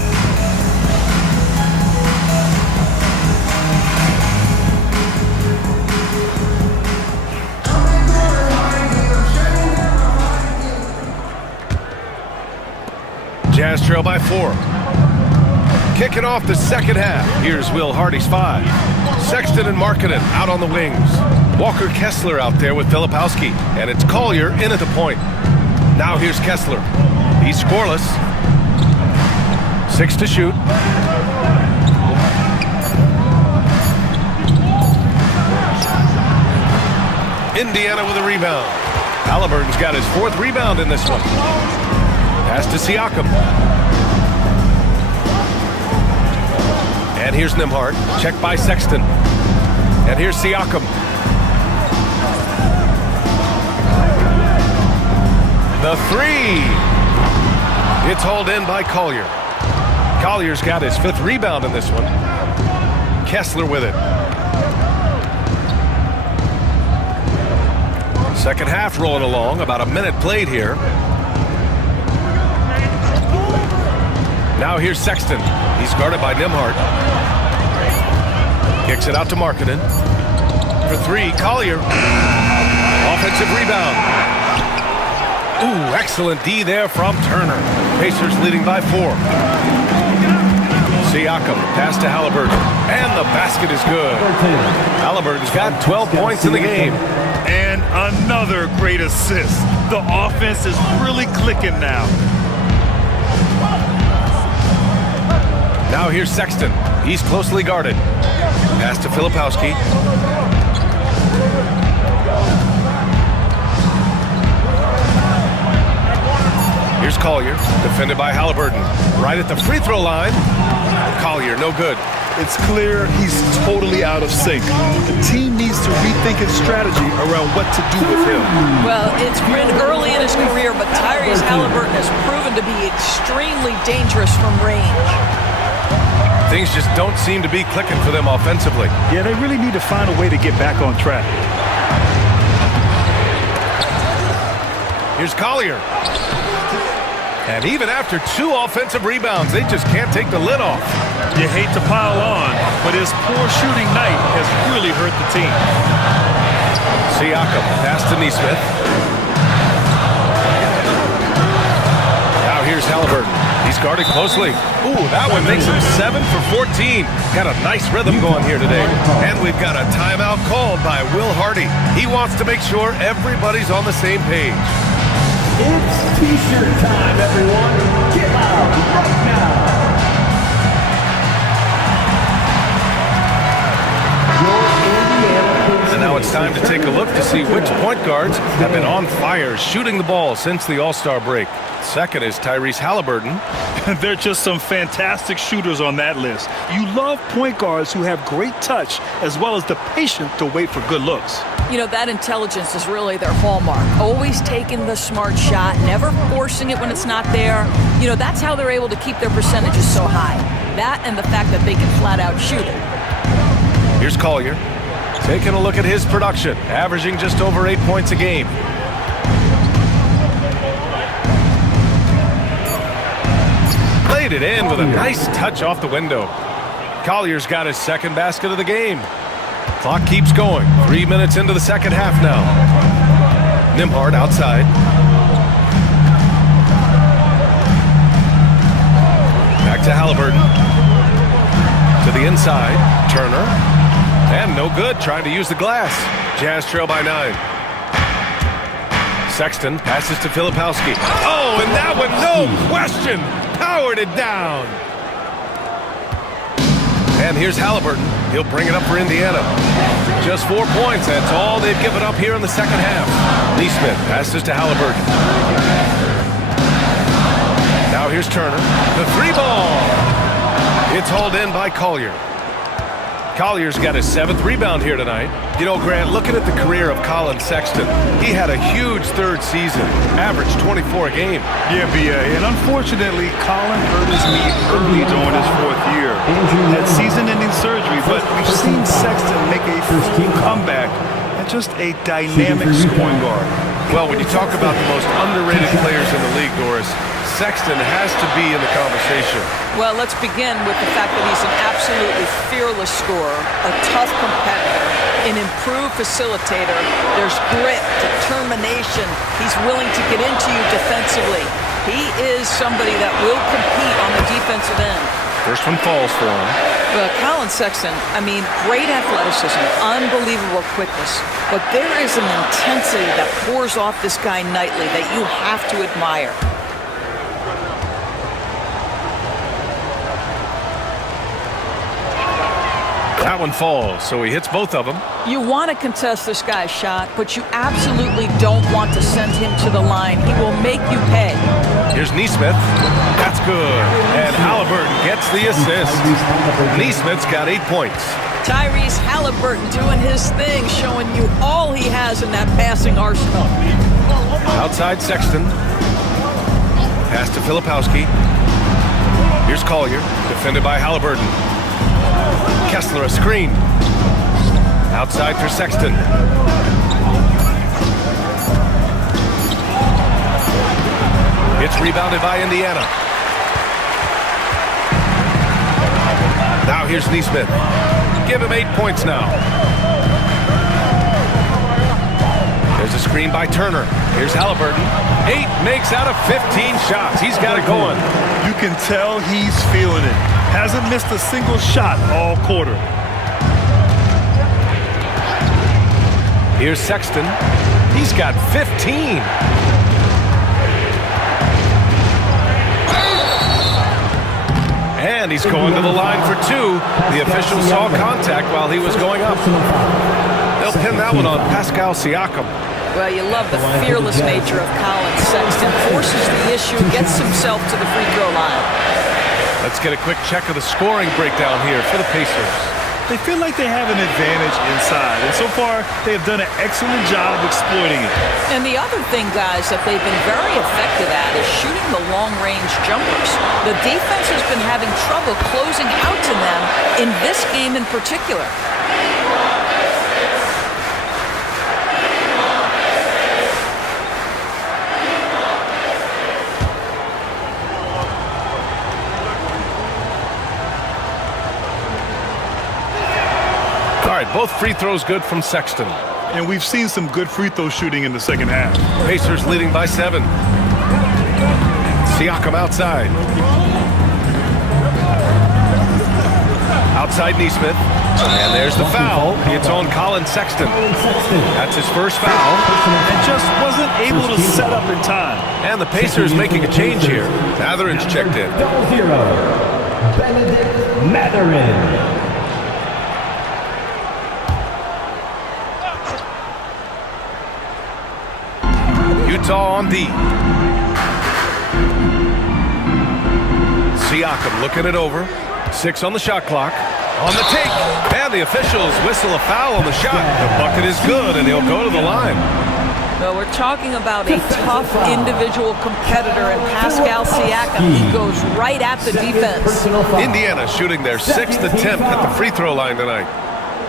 Jazz trail by 4. Kicking off the second half. Here's Will Hardy's 5. Sexton and Markkanen out on the wings. Walker Kessler out there with Filipowski. And it's Collier in at the point. Now here's Kessler. He's scoreless. 6 to shoot. Indiana with a rebound. Halliburton's got his 4th rebound in this one. Pass to Siakam. And here's Nembhard. Checked by Sexton. And here's Siakam. The 3. It's hauled in by Collier. Collier's got his 5th rebound in this one. Kessler with it. Second half rolling along. About a minute played here. Now here's Sexton. He's guarded by Nembhard. Kicks it out to Markkanen. For 3, Collier. Offensive rebound. Ooh, excellent D there from Turner. Pacers leading by 4. Siakam, pass to Halliburton. And the basket is good. Halliburton's got 12 points in the game. And Another great assist. The offense is really clicking now. Now here's Sexton. He's closely guarded. Pass to Filipowski. Here's Collier, defended by Halliburton. Right at the free throw line. Collier, no good. It's clear he's totally out of sync. The team needs to rethink its strategy around what to do with him. Well, it's been early in his career, but Tyrese Halliburton has proven to be extremely dangerous from range. Things just don't seem to be clicking for them offensively. Yeah, they really need to find a way to get back on track. Here's Collier. And even after 2 offensive rebounds, they just can't take the lid off. You hate to pile on, but his poor shooting night has really hurt the team. Siakam, pass to Nesmith. Now here's Halliburton. He's guarded closely. Ooh, that one makes him 7 for 14. Got a nice rhythm going here today. And we've got a timeout called by Will Hardy. He wants to make sure everybody's on the same page. It's T-shirt time, everyone. Get out right now. And now it's time to take a look to see which point guards have been on fire shooting the ball since the All-Star break. Second is Tyrese Halliburton. There are just some fantastic shooters on that list. You love point guards who have great touch as well as the patience to wait for good looks. You know, that intelligence is really their hallmark. Always taking the smart shot, never forcing it when it's not there. You know, that's how they're able to keep their percentages so high. That and the fact that they can flat out shoot it. Here's Collier. Taking a look at his production, averaging just over 8 points a game. Laid it in with a nice touch off the window. Collier's got his second basket of the game. Clock keeps going. 3 minutes into the second half now. Nembhard outside. Back to Halliburton. To the inside. Turner. And no good, trying to use the glass. Jazz trail by 9. Sexton passes to Filipowski. Oh, and that one, no question, powered it down. And here's Halliburton. He'll bring it up for Indiana. Just 4 points, that's all they've given up here in the second half. Nesmith passes to Halliburton. Now here's Turner. The 3-ball. It's hauled in by Collier. Collier's got his 7th rebound here tonight. You know, Grant, looking at the career of Colin Sexton, he had a huge third season, averaged 24 a game. Yeah, B.A., and unfortunately, Colin hurt his knee early during his 4th year. Had season-ending surgery, but we've seen Sexton make a full comeback and just a dynamic scoring guard. Well, when you talk about the most underrated players in the league, Doris, Sexton has to be in the conversation. Well, let's begin with the fact that he's an absolutely fearless scorer, a tough competitor, an improved facilitator. There's grit, determination. He's willing to get into you defensively. He is somebody that will compete on the defensive end. First one falls for him. Colin Sexton, I mean, great athleticism, unbelievable quickness, but there is an intensity that pours off this guy nightly that you have to admire. That one falls, so he hits both of them. You want to contest this guy's shot, but you absolutely don't want to send him to the line. He will make you pay. Here's Nesmith. That's good. And Halliburton gets the assist. Nesmith's got 8 points. Tyrese Halliburton doing his thing, showing you all he has in that passing arsenal. Outside Sexton. Pass to Filipowski. Here's Collier, defended by Halliburton. Kessler a screen. Outside for Sexton. It's rebounded by Indiana. Now here's Nesmith. Give him 8 points now. There's a screen by Turner. Here's Halliburton. 8 makes out of 15 shots. He's got it going. You can tell he's feeling it. Hasn't missed a single shot all quarter. Here's Sexton. He's got 15. And he's going to the line for two. The official saw contact while he was going up. They'll pin that one on Pascal Siakam. Well, you love the fearless nature of Colin Sexton. Forces the issue, gets himself to the free throw line. Let's get a quick check of the scoring breakdown here for the Pacers. They feel like they have an advantage inside, and so far they have done an excellent job exploiting it. And the other thing, guys, that they've been very effective at is shooting the long-range jumpers. The defense has been having trouble closing out to them in this game in particular. All right, both free throws good from Sexton. And we've seen some good free throw shooting in the second half. Pacers leading by 7. Siakam outside. Outside Neesmith. And there's the foul. It's on Colin Sexton. That's his first foul. And just wasn't able to set up in time. And the Pacers making a change here. Mathurin's checked in. 0. Benedict Mathurin. Utah on D. Siakam looking it over. 6 on the shot clock. On the take. And the officials whistle a foul on the shot. The bucket is good, and he'll go to the line. Well, we're talking about a tough individual competitor in Pascal Siakam. He goes right at the defense. Indiana shooting their 6th attempt at the free throw line tonight.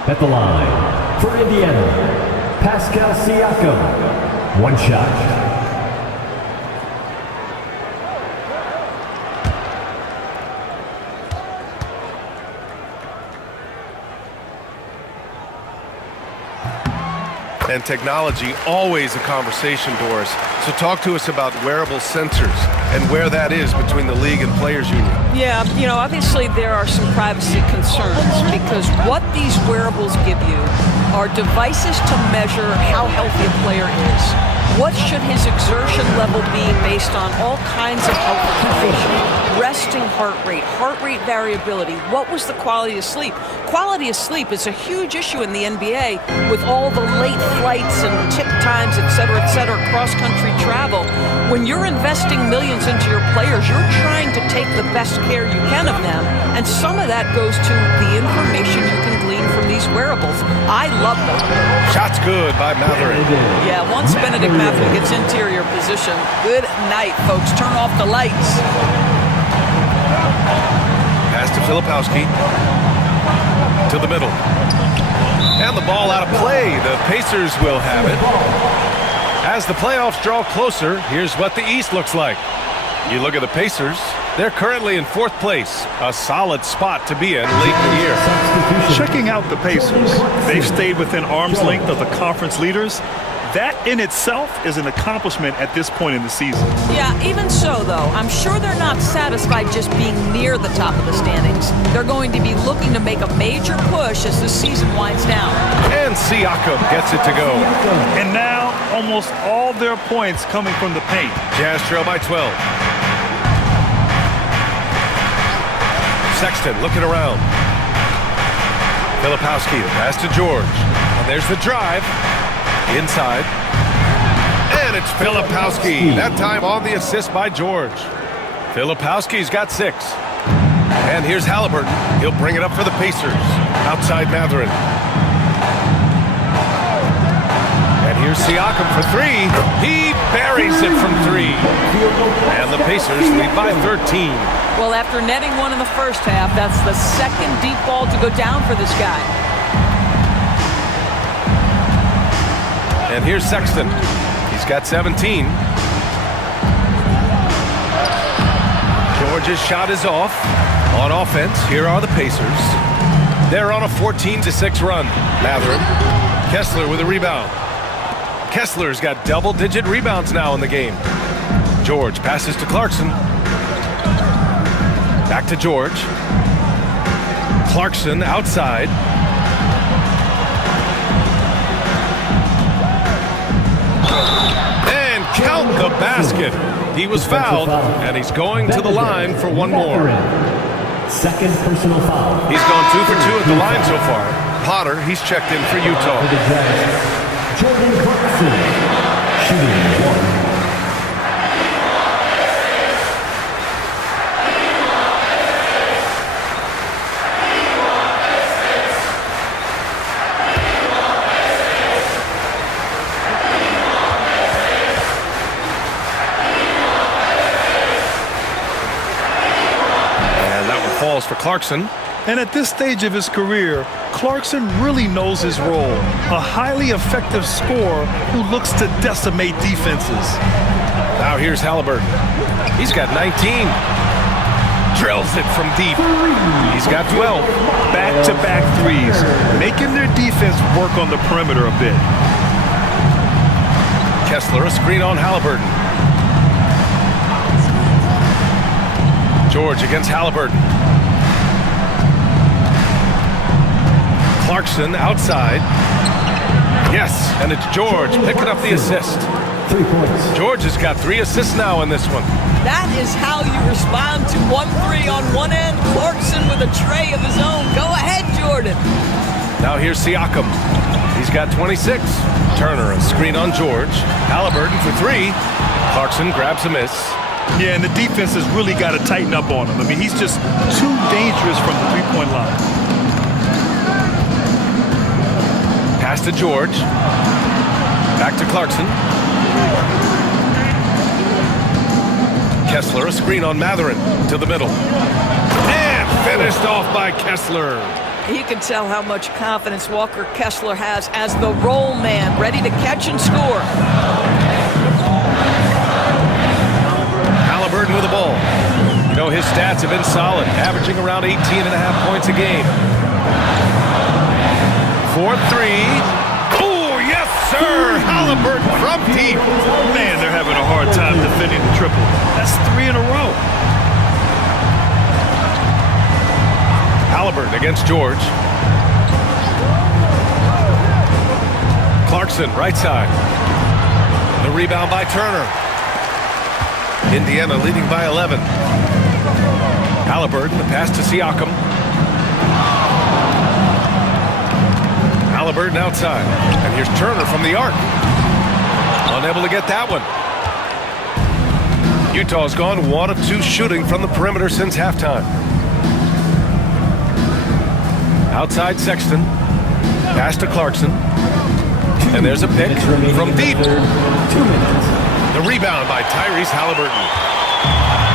At the line for Indiana, Pascal Siakam. 1 shot. And technology, always a conversation, Doris. So talk to us about wearable sensors and where that is between the league and players union. Yeah, you know, obviously there are some privacy concerns because what these wearables give you are devices to measure how healthy a player is. What should his exertion level be based on all kinds of health information? Resting heart rate variability. What was the quality of sleep? Quality of sleep is a huge issue in the NBA with all the late flights and tip times, et cetera, cross-country travel. When you're investing millions into your players, you're trying to take the best care you can of them, and some of that goes to the information you can glean from these wearables. I love them. Shot's good by Maverin. Yeah, once Benedict Mathurin gets interior position, good night, folks. Turn off the lights. Pass to Filipowski. To the middle. And the ball out of play. The Pacers will have it. As the playoffs draw closer, here's what the East looks like. You look at the Pacers, they're currently in 4th place. A solid spot to be in late in the year. Checking out the Pacers, they've stayed within arm's length of the conference leaders. That in itself is an accomplishment at this point in the season. Yeah, even so, though, I'm sure they're not satisfied just being near the top of the standings. They're going to be looking to make a major push as the season winds down. And Siakam gets it to go. And now, almost all their points coming from the paint. Jazz trail by 12. Sexton looking around. Filipowski, the pass to George. And there's the drive. Inside. And it's Filipowski. That time on the assist by George. Filipowski's got 6. And here's Halliburton. He'll bring it up for the Pacers. Outside Mathurin. And here's Siakam for 3. He buries it from 3. And the Pacers lead by 13. Well, after netting 1 in the first half, that's the 2nd deep ball to go down for this guy. And here's Sexton. He's got 17. George's shot is off. On offense, here are the Pacers. They're on a 14-6 run. Mathurin. Kessler with a rebound. Kessler's got double-digit rebounds now in the game. George passes to Clarkson. Back to George. Clarkson outside. And count the basket. He was fouled, and he's going to the line for one more. Second personal foul. He's gone 2 for 2 at the line so far. Potter, he's checked in for Utah. Jordan Clarkson, shooting 1. Falls for Clarkson. And at this stage of his career, Clarkson really knows his role. A highly effective scorer who looks to decimate defenses. Now here's Halliburton. He's got 19. Drills it from deep. He's got 12. Back-to-back threes, making their defense work on the perimeter a bit. Kessler, a screen on Halliburton. George against Halliburton. Clarkson outside. Yes, and it's George picking up the assist. 3 points. George has got 3 assists now in this one. That is how you respond to 1-3 on one end. Clarkson with a tray of his own. Go ahead, Jordan. Now here's Siakam. He's got 26. Turner, a screen on George. Halliburton for 3. Clarkson grabs a miss. Yeah, and the defense has really got to tighten up on him. I mean, he's just too dangerous from the three-point line. Pass to George. Back to Clarkson. Kessler, a screen on Matherin to the middle. And finished off by Kessler. You can tell how much confidence Walker Kessler has as the roll man, ready to catch and score. Halliburton with the ball. You know, his stats have been solid, averaging around 18.5 points a game. 4-3. Oh, yes, sir! Halliburton from deep. Man, they're having a hard time defending the triple. That's 3 in a row. Halliburton against George. Clarkson, right side. The rebound by Turner. Indiana leading by 11. Halliburton, the pass to Siakam. Halliburton outside. And here's Turner from the arc. Unable to get that one. Utah's gone 1 of 2 shooting from the perimeter since halftime. Outside Sexton. Pass to Clarkson. And there's a pick from deep. 2 minutes. The rebound by Tyrese Halliburton.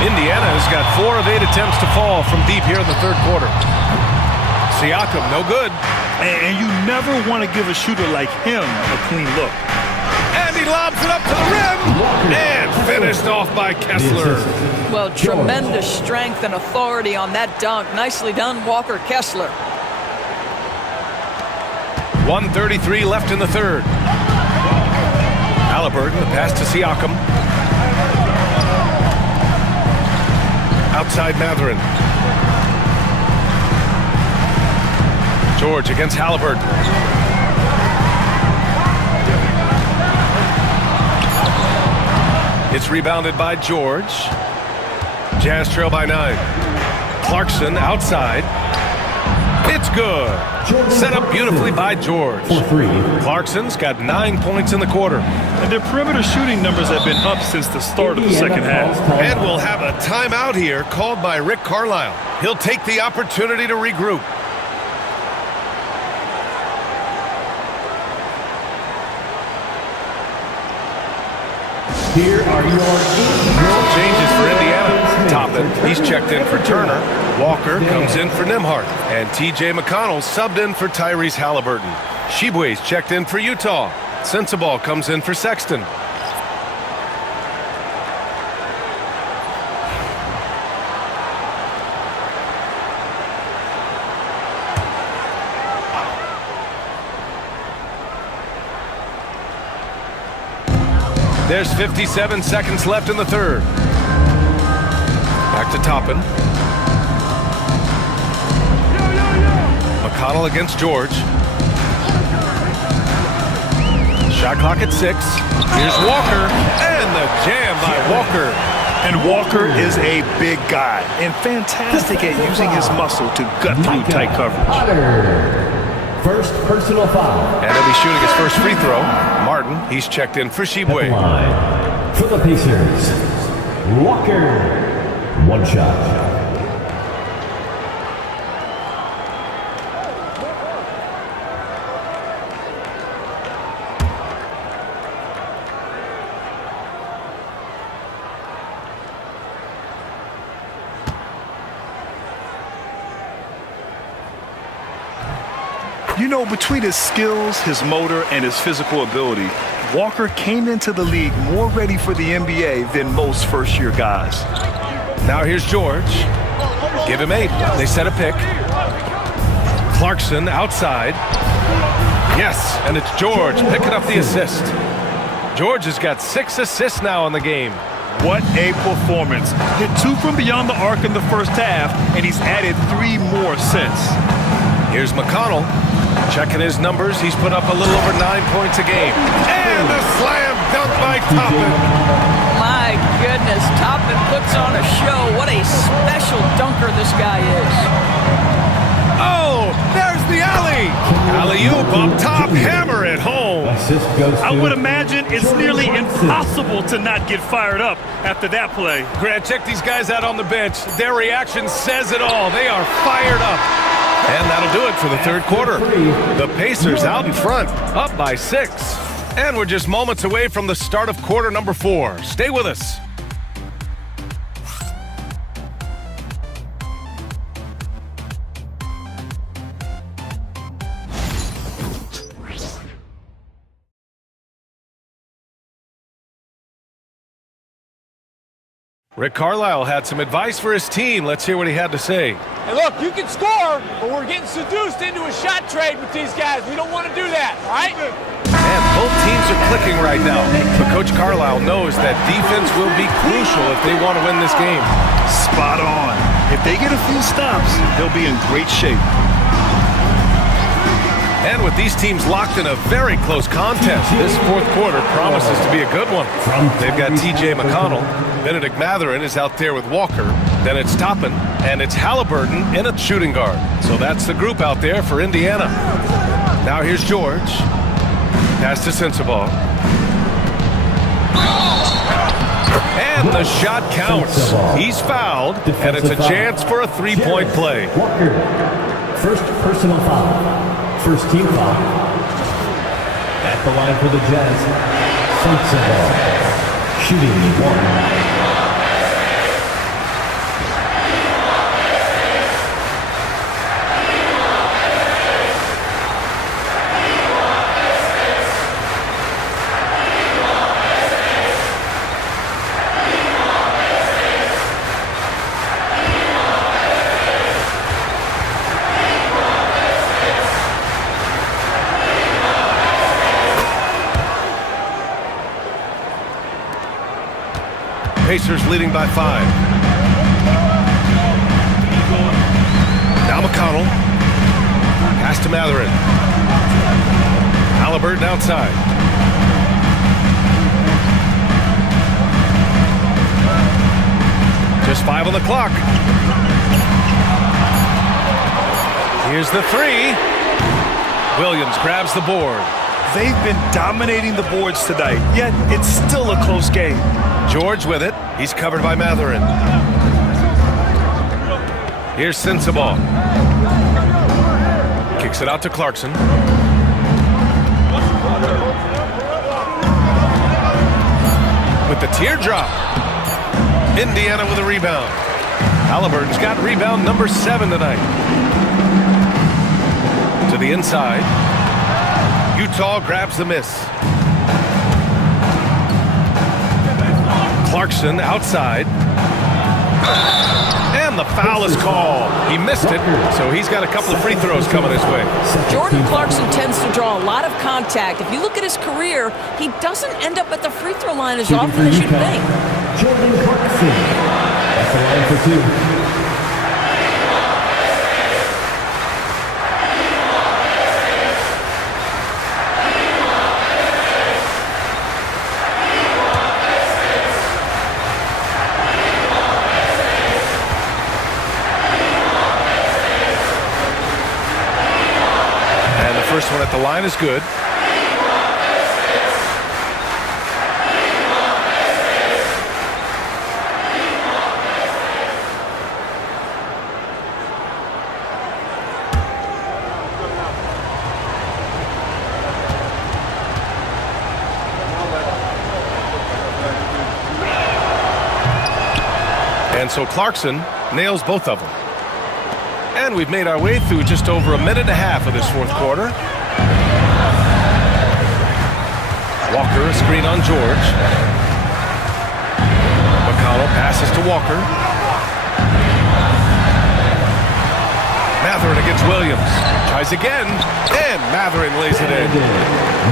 Indiana has got 4 of 8 attempts to fall from deep here in the third quarter. Siakam, no good. And you never want to give a shooter like him a clean look. And he lobs it up to the rim. And finished off by Kessler. Well, tremendous strength and authority on that dunk. Nicely done, Walker Kessler. 1:33 left in the third. Halliburton, the pass to Siakam. Outside Matherin. George against Halliburton. It's rebounded by George. Jazz trail by 9. Clarkson outside. It's good. Set up beautifully by George. Clarkson's got 9 points in the quarter. And their perimeter shooting numbers have been up since the start of the second half. And we'll have a timeout here called by Rick Carlisle. He'll take the opportunity to regroup. Here are your Changes for Indiana. Toppin, he's checked in for Turner. Walker comes in for Nembhard. And T.J. McConnell subbed in for Tyrese Halliburton. Sheboy's checked in for Utah. Sensabaugh comes in for Sexton. There's 57 seconds left in the third. Back to Toppin. McConnell against George. Shot clock at 6. Here's Walker, and the jam by Walker. And Walker is a big guy and fantastic at using his muscle to gut through tight coverage. First personal foul. And he'll be shooting his first free throw. Martin, he's checked in for Sheboy. For the Pacers, Walker. One shot. You know, between his skills, his motor, and his physical ability, Walker came into the league more ready for the NBA than most first-year guys. Now here's George. Give him 8. They set a pick. Clarkson outside. Yes, and it's George picking up the assist. George has got 6 assists now in the game. What a performance. Hit 2 from beyond the arc in the first half, and he's added 3 more since. Here's McConnell. Checking his numbers, he's put up a little over 9 points a game. And a slam dunk by Toppin. My goodness, Toppin puts on a show. What a special dunker this guy is. Oh, there's the alley. Alley-oop up top, hammer it home. I would imagine it's nearly impossible to not get fired up after that play. Grant, check these guys out on the bench. Their reaction says it all. They are fired up. And that'll do it for the third quarter. The Pacers out in front, up by 6. And we're just moments away from the start of quarter number 4. Stay with us. Rick Carlisle had some advice for his team. Let's hear what he had to say. Hey, look, you can score, but we're getting seduced into a shot trade with these guys. We don't want to do that, all right? And both teams are clicking right now. But Coach Carlisle knows that defense will be crucial if they want to win this game. Spot on. If they get a few stops, they'll be in great shape. And with these teams locked in a very close contest, this fourth quarter promises to be a good one. They've got T.J. McConnell. Benedict Mathurin is out there with Walker. Then it's Toppin, and it's Halliburton in a shooting guard. So that's the group out there for Indiana. Now here's George. Pass to Sensabaugh. And the shot counts. He's fouled, and it's a chance for a three-point play. Walker, first personal foul. First team foul. At the line for the Jazz, Sensabaugh. Shooting 1. Pacers leading by 5. Now McConnell. Pass to Mathurin. Halliburton outside. Just 5 on the clock. Here's the 3. Williams grabs the board. They've been dominating the boards tonight, yet it's still a close game. George with it. He's covered by Mathurin. Here's Sensabaugh. Kicks it out to Clarkson. With the teardrop. Indiana with a rebound. Halliburton's got rebound number 7 tonight. To the inside. Utah grabs the miss. Clarkson outside. And the foul is called. He missed it, so he's got a couple of free throws coming his way. Jordan Clarkson tends to draw a lot of contact. If you look at his career, he doesn't end up at the free throw line as often as you'd think. Jordan Clarkson. At the line for 2. first one at the line is good. And so Clarkson nails both of them. And we've made our way through just over a minute and a half of this fourth quarter. Walker, a screen on George. McConnell passes to Walker. Mathurin against Williams. Tries again, and Mathurin lays it in.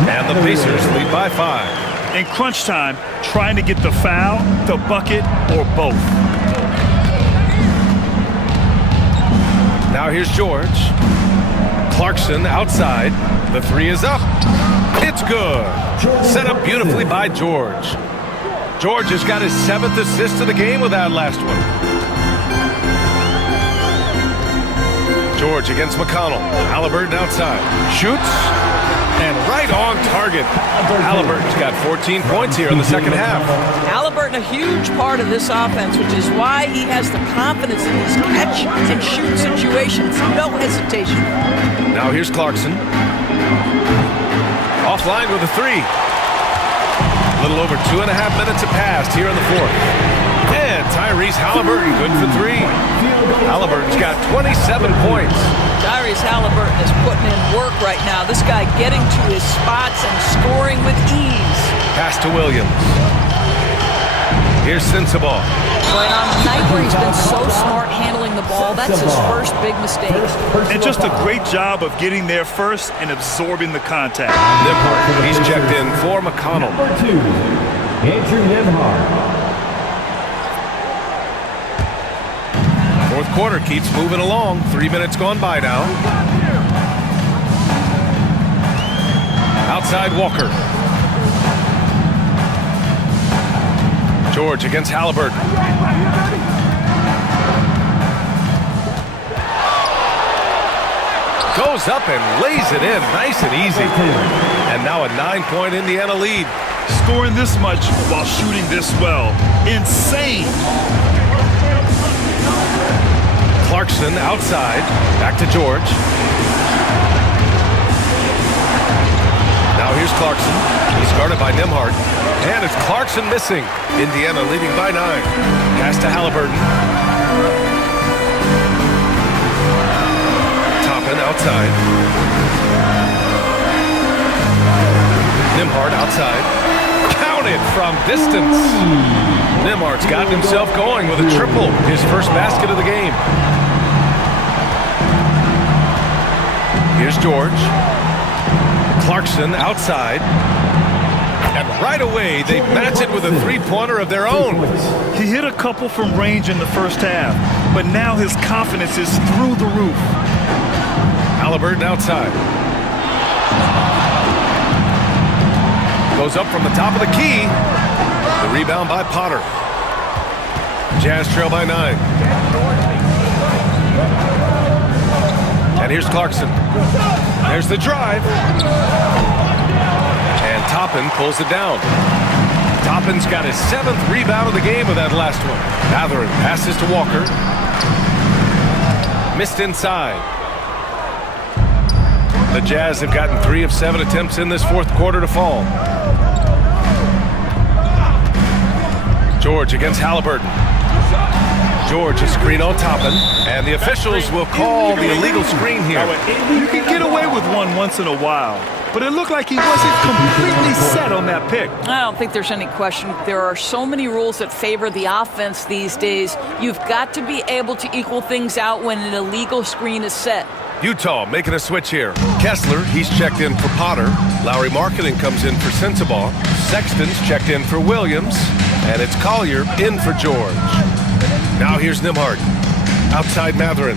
And the Pacers lead by 5. In crunch time, trying to get the foul, the bucket, or both. Now here's George. Clarkson outside. The three is up. It's good. Set up beautifully by George. George has got his 7th assist of the game with that last one. George against McConnell. Halliburton outside. Shoots. And right on target. Halliburton's got 14 points here in the second half. Halliburton, a huge part of this offense, which is why he has the confidence in these catch and shoot situations. No hesitation. Now here's Clarkson. Offline with a three. A little over 2.5 minutes have passed here in the fourth. And Tyrese Halliburton good for 3. Halliburton's got 27 points. Tyrese Halliburton is putting in work right now. This guy getting to his spots and scoring with ease. Pass to Williams. Here's Sensabaugh. Right on the night where he's been so smart handling the ball, that's his first big mistake. And just a great job of getting there first and absorbing the contact. Nembhard, he's checked in for McConnell. Number 2, Andrew Nembhard. Fourth quarter keeps moving along. 3 minutes gone by now. Outside Walker. George against Halliburton. Goes up and lays it in nice and easy. And now a 9-point Indiana lead. Scoring this much while shooting this well. Insane. Clarkson outside. Back to George. Now here's Clarkson. He's guarded by Nembhard. And it's Clarkson missing. Indiana leading by 9. Pass to Halliburton. Toppin outside. Nembhard outside. Counted from distance. Nembhard's gotten himself going with a triple. His first basket of the game. Here's George. Clarkson outside. And right away, they match it with a three-pointer of their own. He hit a couple from range in the first half, but now his confidence is through the roof. Halliburton outside. Goes up from the top of the key. The rebound by Potter. Jazz trail by 9. And here's Clarkson. There's the drive. And Toppin pulls it down. Toppin's got his 7th rebound of the game with that last one. Mathurin passes to Walker. Missed inside. The Jazz have gotten 3 of 7 attempts in this fourth quarter to fall. George against Halliburton. George, a screen on Toppin, and the officials will call the illegal screen here. You can get away with one once in a while, but it looked like he wasn't completely set on that pick. I don't think there's any question. There are so many rules that favor the offense these days. You've got to be able to equal things out when an illegal screen is set. Utah making a switch here. Kessler, he's checked in for Potter. Lowry Marketing comes in for Sensabaugh. Sexton's checked in for Williams. And it's Collier in for George. Now here's Nembhard. Outside Mathurin.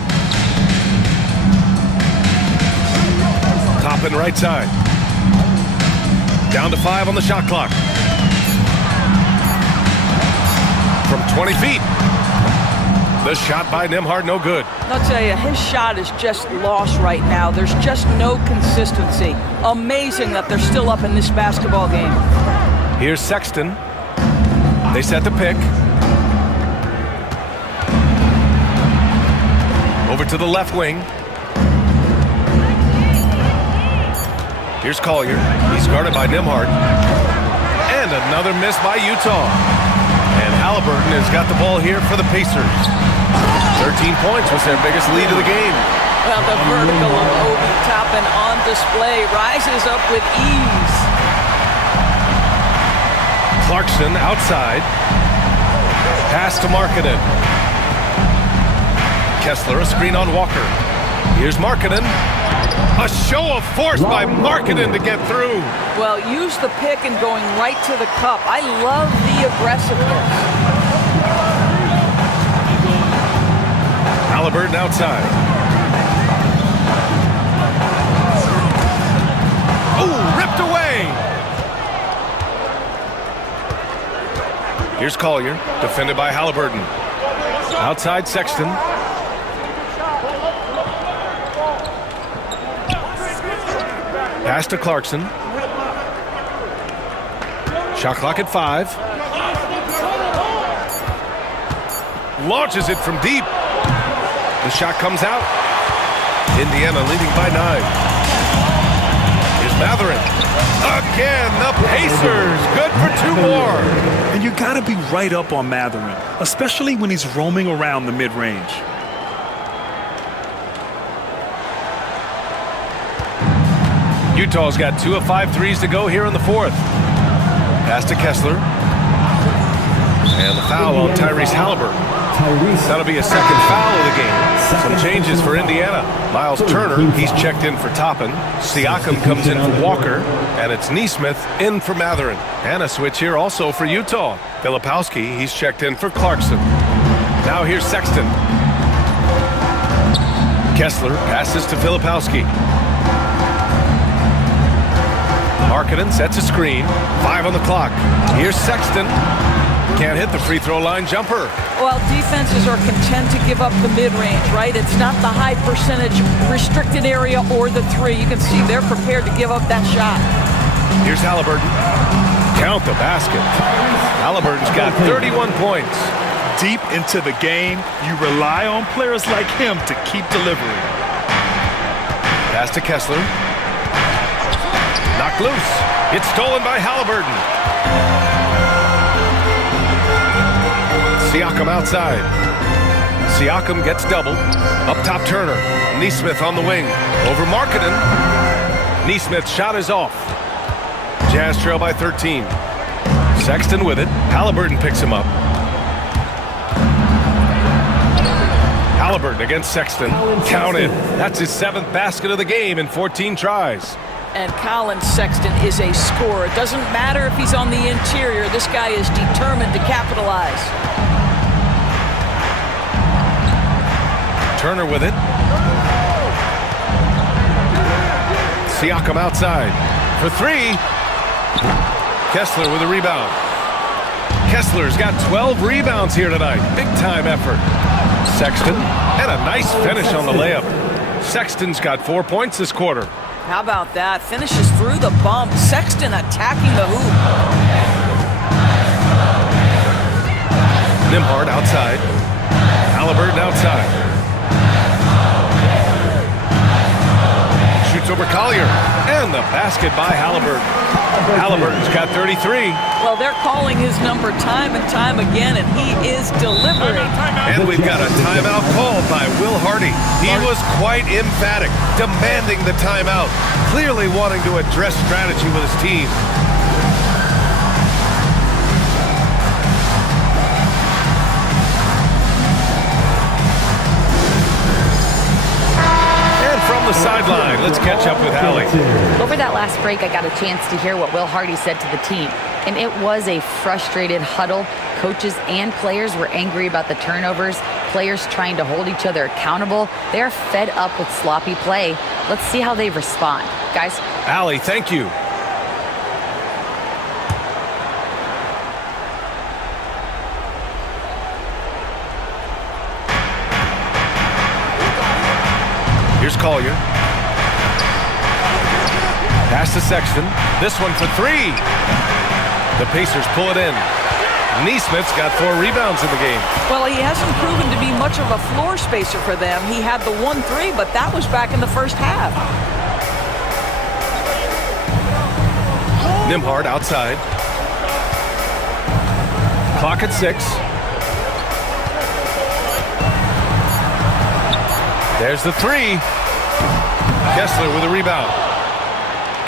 Toppin right side. Down to 5 on the shot clock. From 20 feet. The shot by Nembhard, no good. I'll tell you, his shot is just lost right now. There's just no consistency. Amazing that they're still up in this basketball game. Here's Sexton. They set the pick. Over to the left wing. Here's Collier. He's guarded by Nembhard. And another miss by Utah. And Halliburton has got the ball here for the Pacers. 13 points was their biggest lead of the game. Well, the vertical of Obi Toppin on display rises up with ease. Clarkson outside. Pass to Markkanen. Kessler, a screen on Walker. Here's Markkanen. A show of force by Markkanen to get through. Well, use the pick and going right to the cup. I love the aggressiveness. Halliburton outside. Oh, ripped away. Here's Collier, defended by Halliburton. Outside Sexton. Pass to Clarkson. Shot clock at 5. Launches it from deep. The shot comes out. Indiana leading by 9. Here's Mathurin. Again, the Pacers. Good for 2 more. And you got to be right up on Mathurin, especially when he's roaming around the mid-range. Utah's got 2 of 5 threes to go here in the 4th. Pass to Kessler. And the foul on Tyrese Halliburton. That'll be a second foul of the game. Some changes for Indiana. Miles Turner, he's checked in for Toppin. Siakam comes in for Walker. And it's Nesmith in for Mathurin. And a switch here also for Utah. Filipowski, he's checked in for Clarkson. Now here's Sexton. Kessler passes to Filipowski. Markkanen sets a screen. 5 on the clock. Here's Sexton. Can't hit the free throw line jumper. Well, defenses are content to give up the mid-range, right? It's not the high percentage restricted area or the 3. You can see they're prepared to give up that shot. Here's Halliburton. Count the basket. Halliburton's got 31 points. Deep into the game, you rely on players like him to keep delivering. Pass to Kessler. Knocked loose. It's stolen by Halliburton. Siakam outside. Siakam gets doubled. Up top Turner. Nesmith on the wing. Over Markkanen. Nesmith's shot is off. Jazz trail by 13. Sexton with it. Halliburton picks him up. Halliburton against Sexton. Counted. That's his 7th basket of the game in 14 tries. And Colin Sexton is a scorer. It doesn't matter if he's on the interior. This guy is determined to capitalize. Turner with it. Siakam outside. For 3. Kessler with a rebound. Kessler's got 12 rebounds here tonight. Big time effort. Sexton. And a nice finish on the layup. Sexton's got 4 points this quarter. How about that? Finishes through the bump. Sexton attacking the hoop. Nembhard outside. Halliburton outside. Shoots over Collier. And the basket by Halliburton. Halliburton's got 33. Well, they're calling his number time and time again, and he is delivering. And we've got a timeout called by Will Hardy. He was quite emphatic, demanding the timeout, clearly wanting to address strategy with his team. From the sideline, let's catch up with Allie. Over that last break, I got a chance to hear what Will Hardy said to the team. And it was a frustrated huddle. Coaches and players were angry about the turnovers. Players trying to hold each other accountable. They're fed up with sloppy play. Let's see how they respond. Guys. Allie, thank you. Here's Collier. Pass to Sexton. This one for three. The Pacers pull it in. Neesmith's got 4 rebounds in the game. Well, he hasn't proven to be much of a floor spacer for them. He had the 1-3, but that was back in the first half. Nembhard outside. Clock at 6. There's the 3. Kessler with a rebound.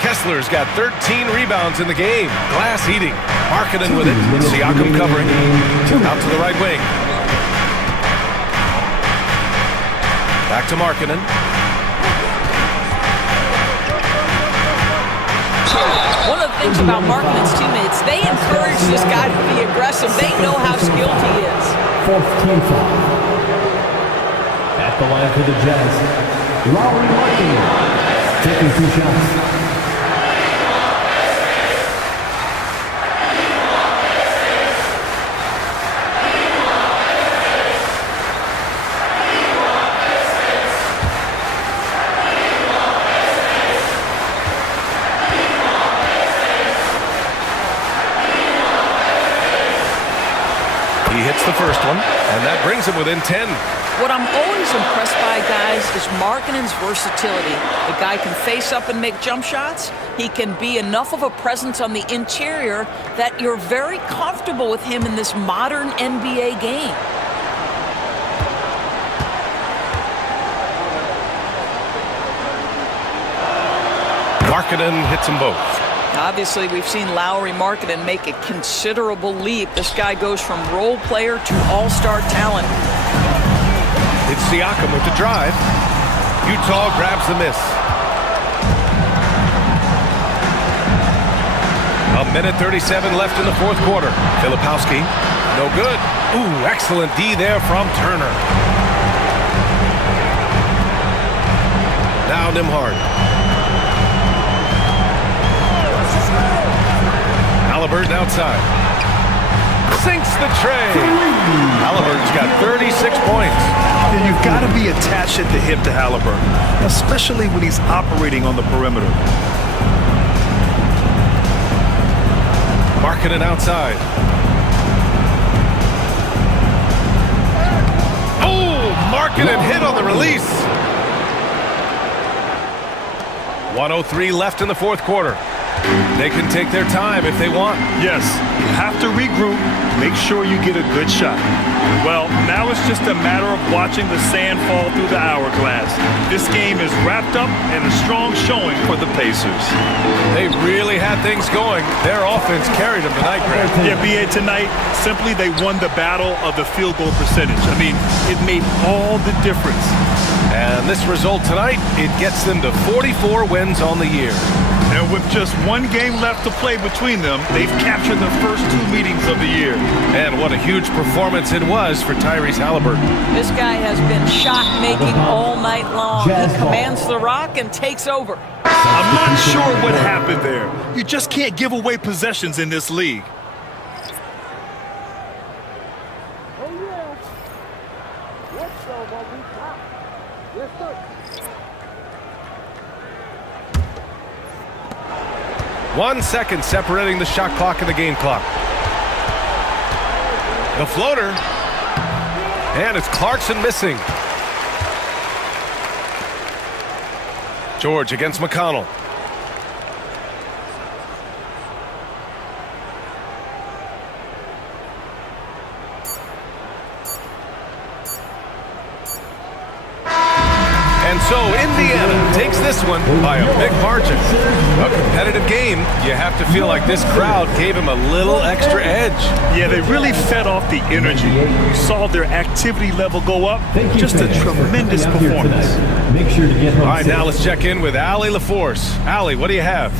Kessler's got 13 rebounds in the game. Glass eating. Markkanen with it. Siakam covering. Out to the right wing. Back to Markkanen. One of the things about Markkanen's teammates, they encourage this guy to be aggressive. They know how skilled he is. Fourth team foul. At the line for the Jazz, Lauri Markkanen taking 2 shots. He hits the first one, and that brings him within 10. What I'm always impressed by, guys, is Markkanen's versatility. The guy can face up and make jump shots. He can be enough of a presence on the interior that you're very comfortable with him in this modern NBA game. Markkanen hits them both. Obviously, we've seen Lauri Markkanen make a considerable leap. This guy goes from role player to all-star talent. It's Siakam with the drive. Utah grabs the miss. A minute 37 left in the fourth quarter. Filipowski, no good. Ooh, excellent D there from Turner. Now Nembhard. Halliburton outside. Sinks the tray. Halliburton's got 36 points. You've got to be attached at the hip to Halliburton, especially when he's operating on the perimeter. Markkanen outside. Oh, Markkanen hit on the release. 1:03 left in the fourth quarter. They can take their time if they want. Yes, you have to regroup, make sure you get a good shot. Well, now it's just a matter of watching the sand fall through the hourglass. This game is wrapped up and a strong showing for the Pacers. They really had things going. Their offense carried them tonight, Greg. Yeah, BA, tonight, simply they won the battle of the field goal percentage. I mean, it made all the difference. And this result tonight, it gets them to 44 wins on the year. And with just one game left to play between them, they've captured the first 2 meetings of the year. And what a huge performance it was for Tyrese Halliburton. This guy has been shot-making all night long. He commands the rock and takes over. I'm not sure what happened there. You just can't give away possessions in this league. One second separating the shot clock and the game clock. The floater. And it's Clarkson missing. George against McConnell. And so Indiana takes this one by a big margin. A competitive game. You have to feel like this crowd gave him a little extra edge. Yeah, they really fed off the energy. You saw their activity level go up. Just a tremendous performance. Make sure to get home. All right, now let's check in with Allie LaForce. Allie, what do you have?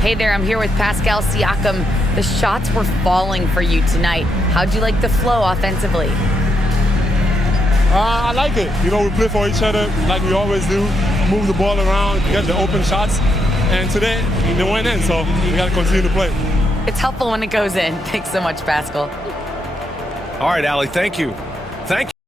Hey there, I'm here with Pascal Siakam. The shots were falling for you tonight. How'd you like the flow offensively? I like it. You know, we play for each other like we always do. Move the ball around, get the open shots. And today, they went in, so we got to continue to play. It's helpful when it goes in. Thanks so much, Pascal. All right, Allie, thank you. Thank you.